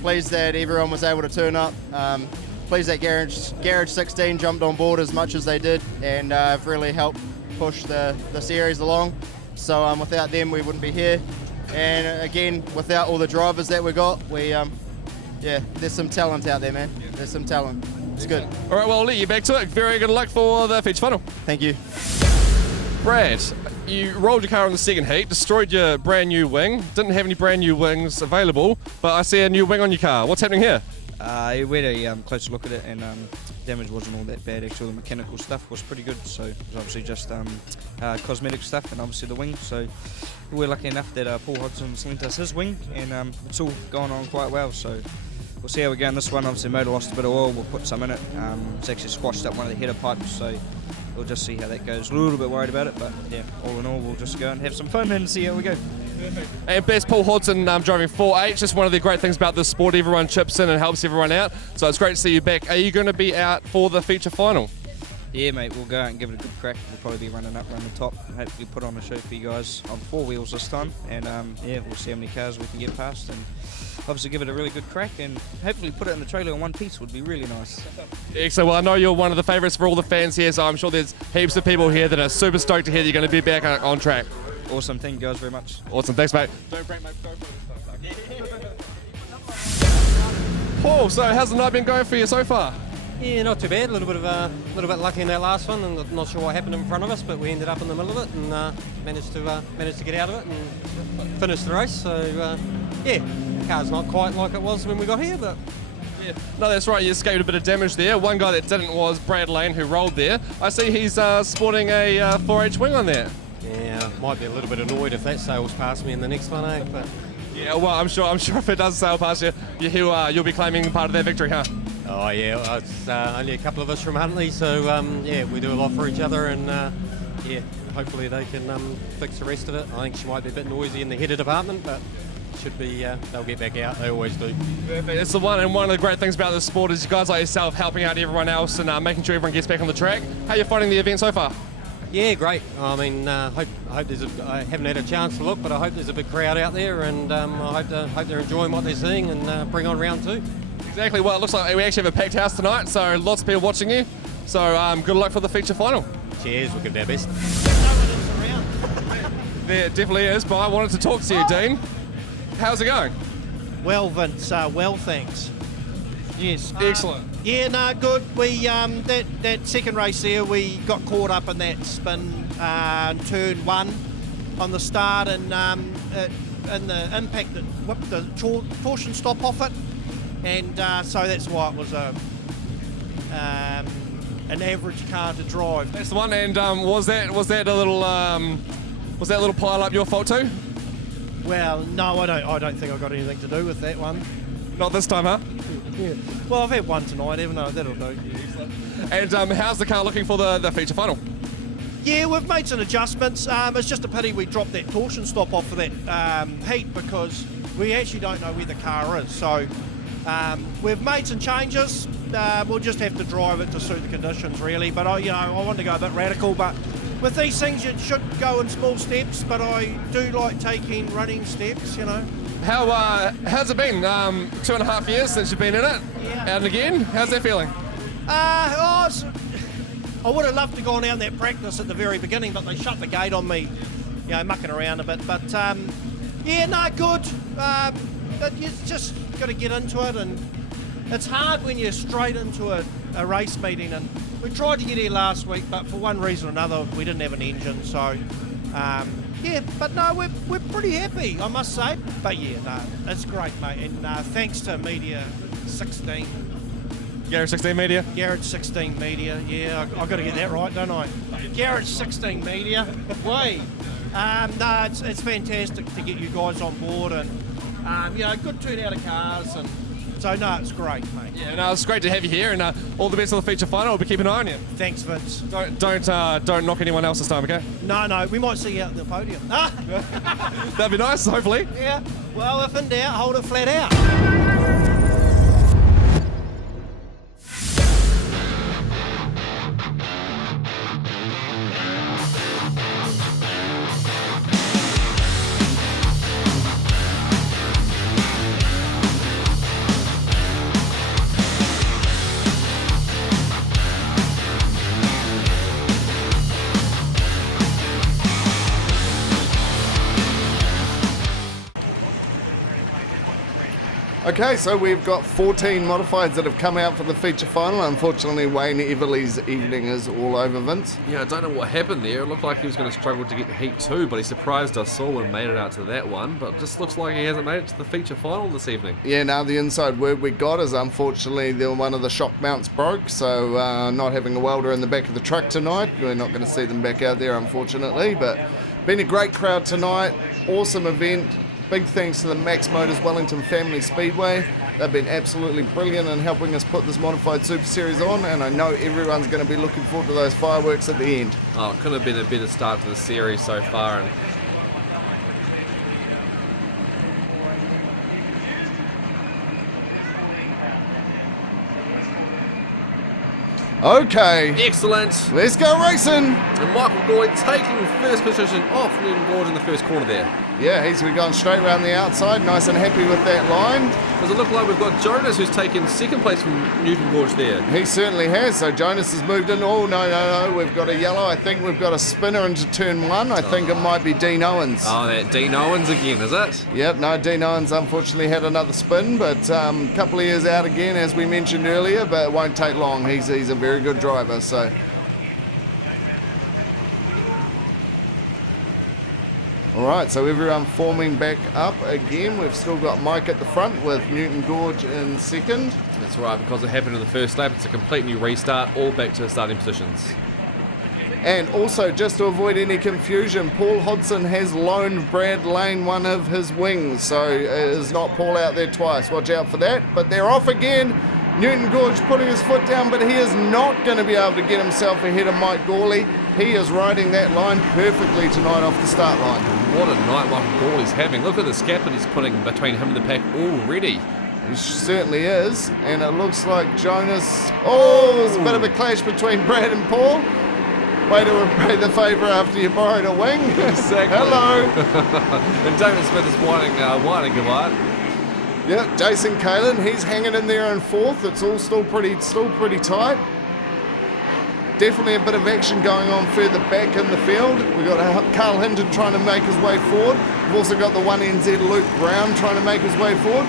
Pleased that everyone was able to turn up. Pleased that Garage 16 jumped on board as much as they did, and have really helped push the series along. So without them, we wouldn't be here. And again, without all the drivers that we got, yeah, there's some talent out there, man. There's some talent. It's good. All right, well, I'll let you back to it. Very good luck for the feature final. Thank you. Brad, you rolled your car in the second heat, destroyed your brand new wing, didn't have any brand new wings available, but I see a new wing on your car. What's happening here? We had a closer look at it, and damage wasn't all that bad. Actually, the mechanical stuff was pretty good. So it was obviously just cosmetic stuff and obviously the wing. So we're lucky enough that Paul Hodgson's lent us his wing, and it's all gone on quite well. So we'll see how we go in this one. Obviously, motor lost a bit of oil. We'll put some in it. It's actually squashed up one of the header pipes. So we'll just see how that goes. A little bit worried about it, but yeah, all in all, we'll just go and have some fun and see how we go. And best Paul Hodgson driving 4H. Just one of the great things about this sport. Everyone chips in and helps everyone out. So it's great to see you back. Are you going to be out for the feature final? Yeah, mate, we'll go out and give it a good crack. We'll probably be running up around the top and hopefully put on a show for you guys on 4 wheels this time. And yeah, we'll see how many cars we can get past and obviously give it a really good crack and hopefully put it in the trailer in one piece would be really nice. Excellent. Well, I know you're one of the favourites for all the fans here, so I'm sure there's heaps of people here that are super stoked to hear you're going to be back on track. Awesome. Thank you guys very much. Awesome. Thanks, mate. Don't break my go for this. Paul, so how's the night been going for you so far? Yeah, not too bad. A little bit lucky in that last one, and not sure what happened in front of us, but we ended up in the middle of it and managed to get out of it and finish the race. So yeah, the car's not quite like it was when we got here, but. Yeah. No, that's right. You escaped a bit of damage there. One guy that didn't was Brad Lane, who rolled there. I see he's sporting a 4H wing on there. Yeah, might be a little bit annoyed if that sails past me in the next one, eh? But yeah, well, I'm sure if it does sail past you, you'll be claiming part of that victory, huh? oh yeah, it's only a couple of us from Huntley, so yeah, we do a lot for each other, and yeah, hopefully they can fix the rest of it. I think she might be a bit noisy in the header department, but should be they'll get back out. They always do. It's the one, and one of the great things about this sport is you guys like yourself helping out everyone else and making sure everyone gets back on the track. How are you finding the event so far? Yeah, great. I mean, hope there's I haven't had a chance to look, but I hope there's a big crowd out there, and I hope they're enjoying what they're seeing and bring on round 2. Exactly. Well, it looks like we actually have a packed house tonight, so lots of people watching you. So good luck for the feature final. Cheers. We'll give it our best. There definitely is, but I wanted to talk to you, Dean. How's it going? Well, Vince, well, thanks. Yes. Excellent. Yeah, no, good. We that second race there, we got caught up in that spin turn 1 on the start, and the impact that whipped the torsion stop off it, and so that's why it was an average car to drive. That's the one. And was that a little pile up your fault too? Well, no, I don't think I got anything to do with that one. Not this time, huh? Yeah. Well, I've had one tonight, haven't I? That'll do. And how's the car looking for the feature final? Yeah, we've made some adjustments. It's just a pity we dropped that torsion stop off for that heat because we actually don't know where the car is. So we've made some changes. We'll just have to drive it to suit the conditions, really. But I want to go a bit radical. But with these things, you should go in small steps. But I do like taking running steps, How's it been? 2.5 years since you've been in it? Yeah. Out and again? How's that feeling? I would have loved to go on out that practice at the very beginning, but they shut the gate on me, mucking around a bit. But yeah, no, good. But you just got to get into it, and it's hard when you're straight into a race meeting. And we tried to get here last week, but for one reason or another, we didn't have an engine. So yeah, but no, we're pretty happy, I must say. But yeah, no, it's great, mate. And thanks to Media 16. Garage 16 Media? Garage 16 Media, yeah, I've got to get that right, don't I? Garage 16 Media, way. No, it's fantastic to get you guys on board, and good turnout of cars, and so no, it's great, mate. Yeah, no, it's great to have you here, and all the best on the feature final. We'll be keeping an eye on you. Thanks, Vince. Don't knock anyone else this time, okay? No, we might see you out at the podium. That'd be nice, hopefully. Yeah. Well, if in doubt, hold it flat out. Okay, so we've got 14 modifieds that have come out for the feature final. Unfortunately, Wayne Everly's evening is all over, Vince. Yeah, I don't know what happened there. It looked like he was going to struggle to get to Heat 2, but he surprised us all and made it out to that one. But it just looks like he hasn't made it to the feature final this evening. Yeah, now the inside word we got is unfortunately one of the shock mounts broke, so not having a welder in the back of the truck tonight. We're not going to see them back out there, unfortunately, but been a great crowd tonight. Awesome event. Big thanks to the Max Motors Wellington Family Speedway. They've been absolutely brilliant in helping us put this modified Super Series on, and I know everyone's going to be looking forward to those fireworks at the end. Oh, it couldn't have been a better start to the series so far. And Okay. Excellent. Let's go racing. And Michael Goy taking first position off Newton Gorge in the first corner there. Yeah, he's going straight around the outside. Nice and happy with that line. Does it look like we've got Jonas who's taken second place from Newton Gorge there? He certainly has. So Jonas has moved in. Oh, no. We've got a yellow. I think we've got a spinner into turn one. I think it might be Dean Owens. Oh, that Dean Owens again, is it? Yep, no, Dean Owens unfortunately had another spin, but a couple of years out again, as we mentioned earlier, but it won't take long. He's a very good driver, so... Alright, so everyone forming back up again. We've still got Mike at the front with Newton Gorge in second. That's right, because it happened in the first lap. It's a complete new restart, all back to the starting positions. And also, just to avoid any confusion, Paul Hodson has loaned Brad Lane one of his wings, so it is not Paul out there twice. Watch out for that. But they're off again. Newton Gorge putting his foot down, but he is not going to be able to get himself ahead of Mike Gawley. He is riding that line perfectly tonight off the start line. What a night Michael Gawley's having. Look at the gap that he's putting between him and the pack already. He certainly is, and it looks like Jonas... Oh, there's a bit of a clash between Brad and Paul. Way to repay the favour after you borrowed a wing. Exactly. Hello. And David Smith is whining goodbye. Yep, Jason Kalin, he's hanging in there in fourth. It's all still pretty tight. Definitely a bit of action going on further back in the field. We've got Carl Hinton trying to make his way forward. We've also got the 1NZ Luke Brown trying to make his way forward.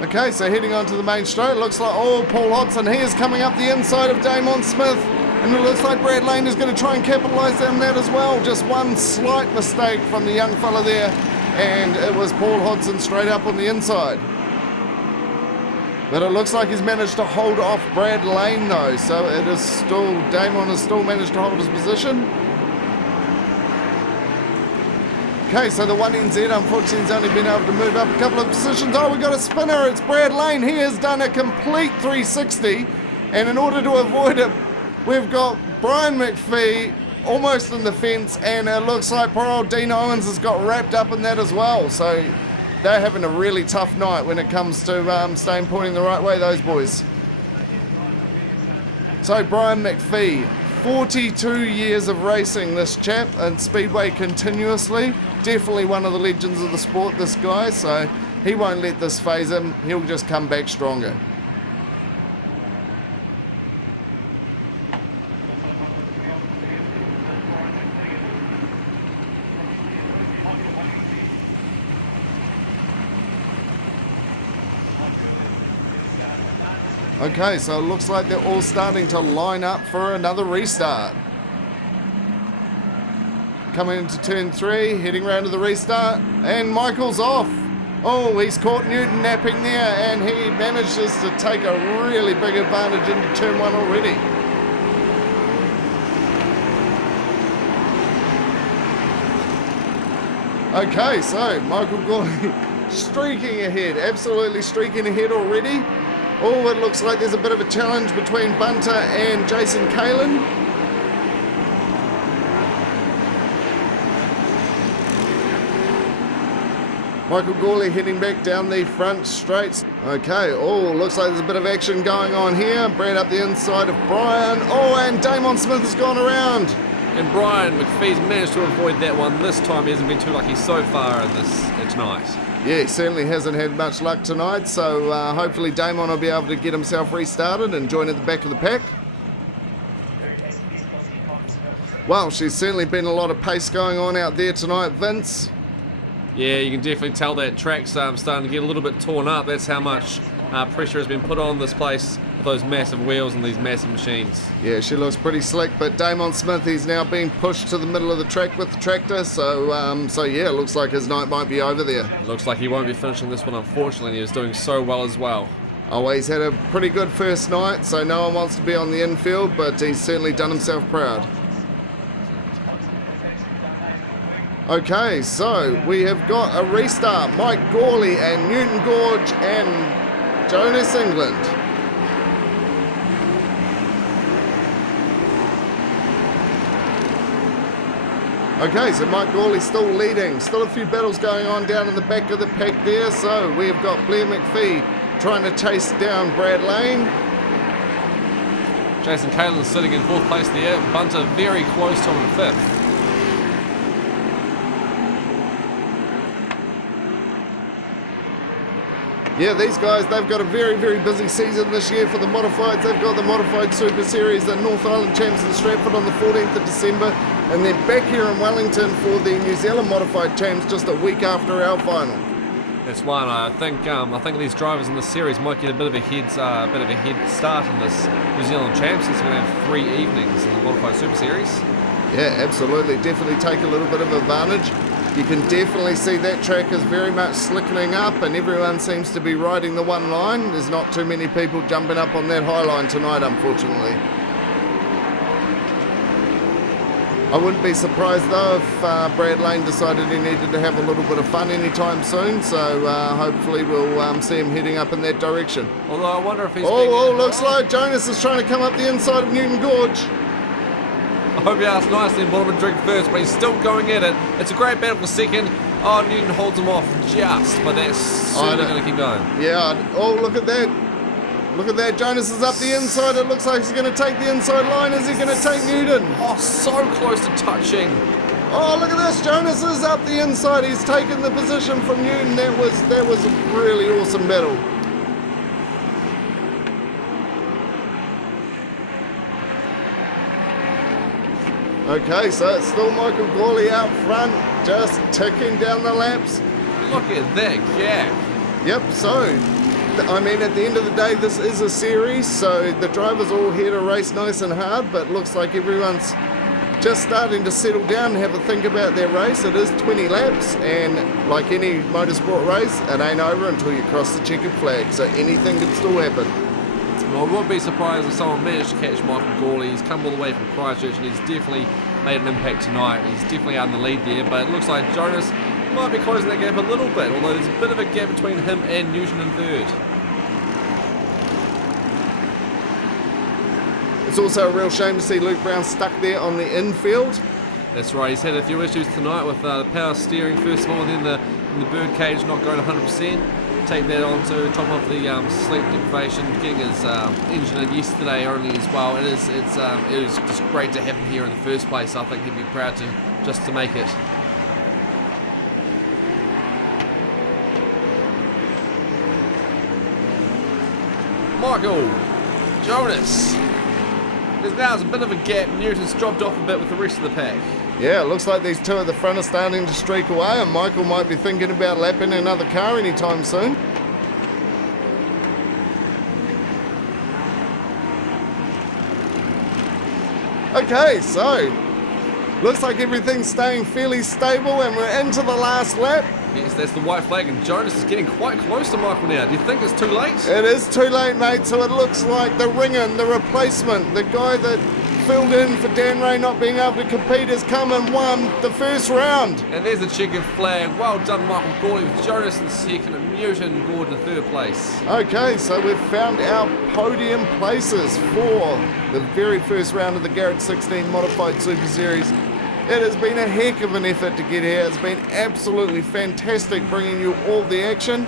Okay, so heading on to the main straight, looks like, oh, Paul Hodson, he is coming up the inside of Damon Smith. And it looks like Brad Lane is going to try and capitalise on that as well. Just one slight mistake from the young fella there. And it was Paul Hodson straight up on the inside. But it looks like he's managed to hold off Brad Lane though. So it is still, Damon has still managed to hold his position. Okay, so the 1NZ unfortunately has only been able to move up a couple of positions. Oh, we got a spinner, it's Brad Lane. He has done a complete 360. And in order to avoid it, we've got Brian McPhee almost in the fence, and it looks like poor old Dean Owens has got wrapped up in that as well. So they're having a really tough night when it comes to staying pointing the right way, those boys. So Brian McPhee, 42 years of racing, this chap, and Speedway continuously. Definitely one of the legends of the sport, this guy, so he won't let this phase him. He'll just come back stronger. Okay, so it looks like they're all starting to line up for another restart. Coming into turn 3, heading round to the restart, and Michael's off. Oh, he's caught Newton napping there, and he manages to take a really big advantage into turn 1 already. Okay, so Michael Gawley streaking ahead, absolutely streaking ahead already. Oh, it looks like there's a bit of a challenge between Bunter and Jason Kalin. Michael Gawley heading back down the front straights. Okay, oh, looks like there's a bit of action going on here. Brad up the inside of Brian. Oh, and Damon Smith has gone around. And Brian McPhee's managed to avoid that one this time. He hasn't been too lucky so far in this tonight. Yeah, he certainly hasn't had much luck tonight, so hopefully Damon will be able to get himself restarted and join at the back of the pack. Well, she's certainly been a lot of pace going on out there tonight, Vince. Yeah, you can definitely tell that track's starting to get a little bit torn up. That's how much pressure has been put on this place with those massive wheels and these massive machines. Yeah, she looks pretty slick, but Damon Smith, he's now being pushed to the middle of the track with the tractor, so yeah, it looks like his night might be over there. Looks like he won't be finishing this one, unfortunately. He was doing so well as well. Oh, he's had a pretty good first night, so no one wants to be on the infield, but he's certainly done himself proud. Okay, so we have got a restart. Mike Gawley and Newton Gorge and Jonas England. Okay, so Mike Gawley's still leading. Still a few battles going on down in the back of the pack there. So we have got Blair McPhee trying to chase down Brad Lane. Jason Kalin's sitting in 4th place there. Bunter very close to him in 5th. Yeah, these guys, they've got a very, very busy season this year for the modifieds. They've got the Modified Super Series, the North Island Champs in Stratford on the 14th of December, and then back here in Wellington for the New Zealand Modified Champs just a week after our final. That's one. I think these drivers in this series might get a bit of a head start in this New Zealand Champs. It's going to have 3 evenings in the Modified Super Series. Yeah, absolutely. Definitely take a little bit of advantage. You can definitely see that track is very much slickening up and everyone seems to be riding the one line. There's not too many people jumping up on that high line tonight, unfortunately. I wouldn't be surprised though if Brad Lane decided he needed to have a little bit of fun anytime soon, so hopefully we'll see him heading up in that direction. Although I wonder if he's looks like Jonas is trying to come up the inside of Newton Gorge. I hope he asks nicely and bottom and drink first, but he's still going at it. It's a great battle for second. Oh, Newton holds him off just, but that's certainly going to keep going. Yeah, oh, look at that. Look at that, Jonas is up the inside. It looks like he's going to take the inside line. Is he going to take Newton? Oh, so close to touching. Oh, look at this. Jonas is up the inside. He's taken the position from Newton. That was a really awesome battle. Okay, so it's still Michael Gawley out front, just ticking down the laps. Look at that gap. Yep, so, I mean, at the end of the day, this is a series, so the drivers are all here to race nice and hard, but looks like everyone's just starting to settle down and have a think about their race. It is 20 laps, and like any motorsport race, it ain't over until you cross the checkered flag, so anything can still happen. Well, I wouldn't be surprised if someone managed to catch Michael Gawley. He's come all the way from Christchurch and he's definitely made an impact tonight. He's definitely out in the lead there, but it looks like Jonas might be closing that gap a little bit, although there's a bit of a gap between him and Newton in 3rd. It's also a real shame to see Luke Brown stuck there on the infield. That's right, he's had a few issues tonight with the power steering first of all, and then the bird cage not going 100%. Take that on to top of the sleep deprivation, getting his engine in yesterday only as well. It was just great to have him here in the first place. I think he'd be proud to make it. Michael Jonas. There's now a bit of a gap. Newton's dropped off a bit with the rest of the pack. Yeah, it looks like these two at the front are starting to streak away, and Michael might be thinking about lapping another car anytime soon. Okay, so looks like everything's staying fairly stable, and we're into the last lap. Yes, that's the white flag, and Jonas is getting quite close to Michael now. Do you think it's too late? It is too late, mate, so it looks like the ringer, the replacement, the guy that filled in for Dan Ray not being able to compete has come and won the first round. And there's the checkered flag. Well done, Michael Gawley, with Jonas in 2nd and Newton Gord in 3rd place. Okay, so we've found our podium places for the very first round of the Garrett 16 Modified Super Series. It has been a heck of an effort to get here. It's been absolutely fantastic bringing you all the action.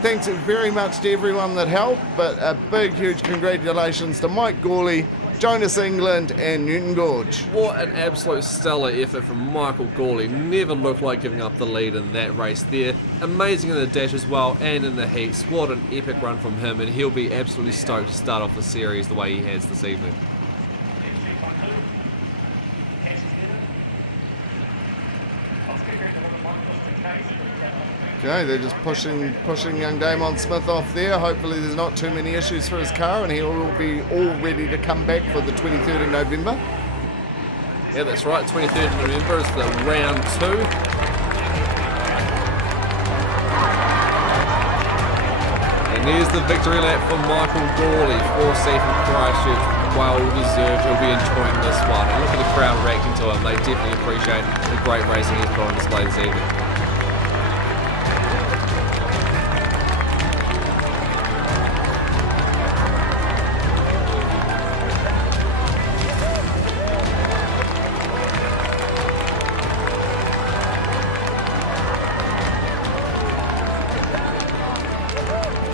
Thanks very much to everyone that helped, but a big, huge congratulations to Mike Gawley, Jonas England and Newton Gorge. What an absolute stellar effort from Michael Gawley. Never looked like giving up the lead in that race there. Amazing in the dash as well and in the heats. What an epic run from him, and he'll be absolutely stoked to start off the series the way he has this evening. Okay, they're just pushing young Damon Smith off there. Hopefully there's not too many issues for his car and he'll be all ready to come back for the 23rd of November. Yeah, that's right, 23rd of November is the round 2. And there's the victory lap for Michael Gawley, 4C from Christchurch. Well deserved, he'll be enjoying this one. And look at the crowd reacting to him, they definitely appreciate the great racing he's put on display this evening.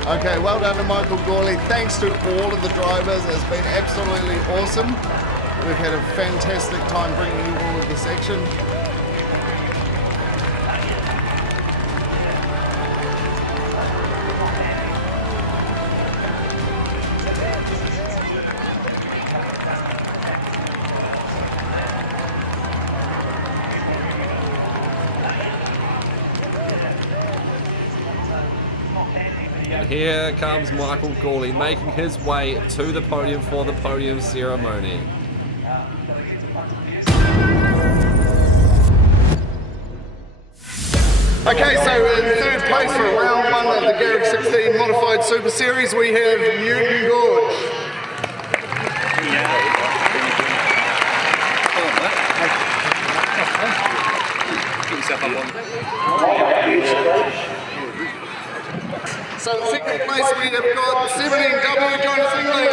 Okay, well done to Michael Gawley. Thanks to all of the drivers. It's been absolutely awesome. We've had a fantastic time bringing you all of this action. Here comes Michael Gawley making his way to the podium for the podium ceremony. Okay, so in third place for round 1 of the Garrick 16 Modified Super Series, we have Newton Gorge. So in second place we have got 17W Jonas England.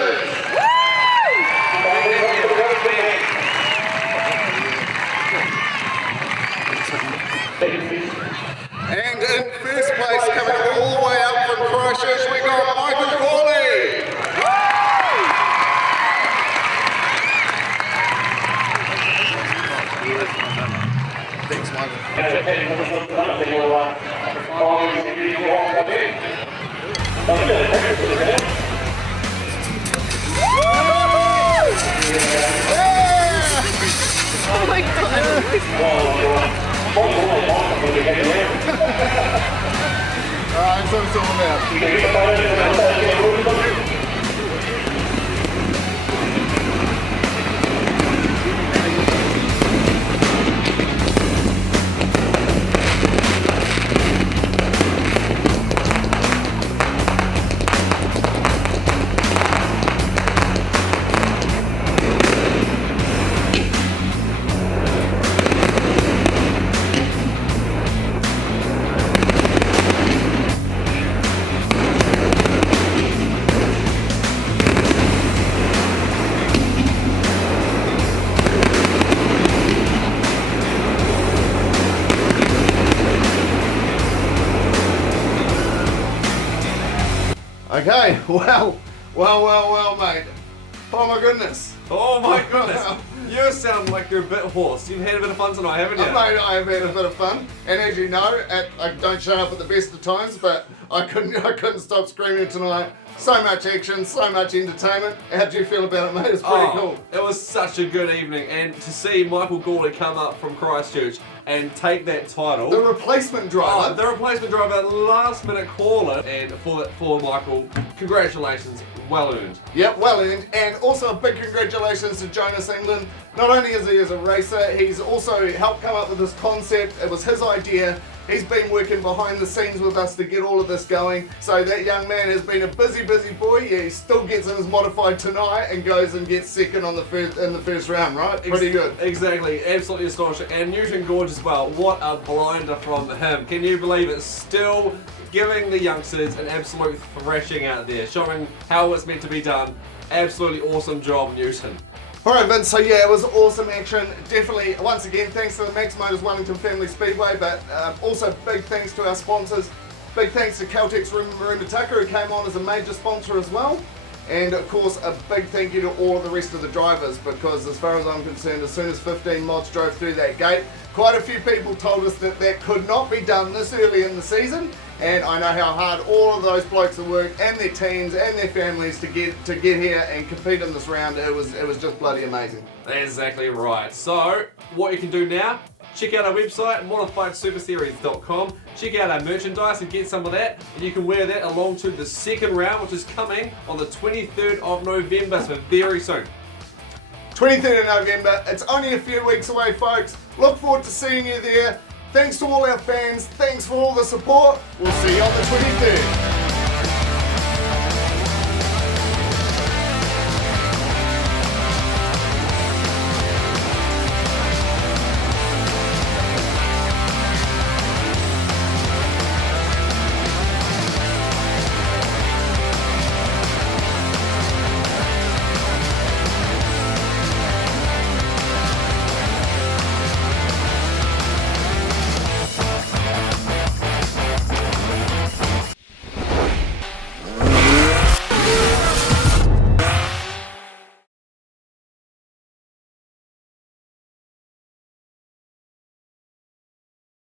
And in first place, coming all the way up from Christchurch, we got Michael Gawley. Thanks, Michael. Oh my Alright, so it's all about. Okay, well, mate. Oh my goodness. Oh my goodness. You sound like you're a bit hoarse. You've had a bit of fun tonight, haven't you? Mate, I have had a bit of fun. And as you know, I don't show up at the best of times, but I couldn't stop screaming tonight. So much action, so much entertainment. How do you feel about it, mate? It's pretty cool. It was such a good evening, and to see Michael Gawley come up from Christchurch and take that title. The replacement driver. The replacement driver, last minute caller, and for Michael, congratulations, well earned. Yep, well earned. And also a big congratulations to Jonas England. Not only is he as a racer, he's also helped come up with this concept. It was his idea. He's been working behind the scenes with us to get all of this going. So that young man has been a busy boy. Yeah, he still gets in his modified tonight and goes and gets second on in the first round, right? Pretty good. Exactly, absolutely astonishing. And Newton Gorge as well, what a blinder from him. Can you believe it? Still giving the youngsters an absolute thrashing out there, showing how it's meant to be done. Absolutely awesome job, Newton. Alright Vince, so yeah, it was awesome action. Definitely, once again, thanks to the Max Motors Wellington Family Speedway, but also big thanks to our sponsors. Big thanks to Caltex Maruma Tucker, who came on as a major sponsor as well. And of course, a big thank you to all of the rest of the drivers, because as far as I'm concerned, as soon as 15 mods drove through that gate, quite a few people told us that that could not be done this early in the season. And I know how hard all of those blokes have worked, and their teams and their families to get here and compete in this round. It was just bloody amazing. Exactly right. So what you can do now, check out our website, modifiedsuperseries.com. Check out our merchandise and get some of that. And you can wear that along to the second round, which is coming on the 23rd of November, so very soon. 23rd of November. It's only a few weeks away, folks. Look forward to seeing you there. Thanks to all our fans. Thanks for all the support. We'll see you on the 23rd.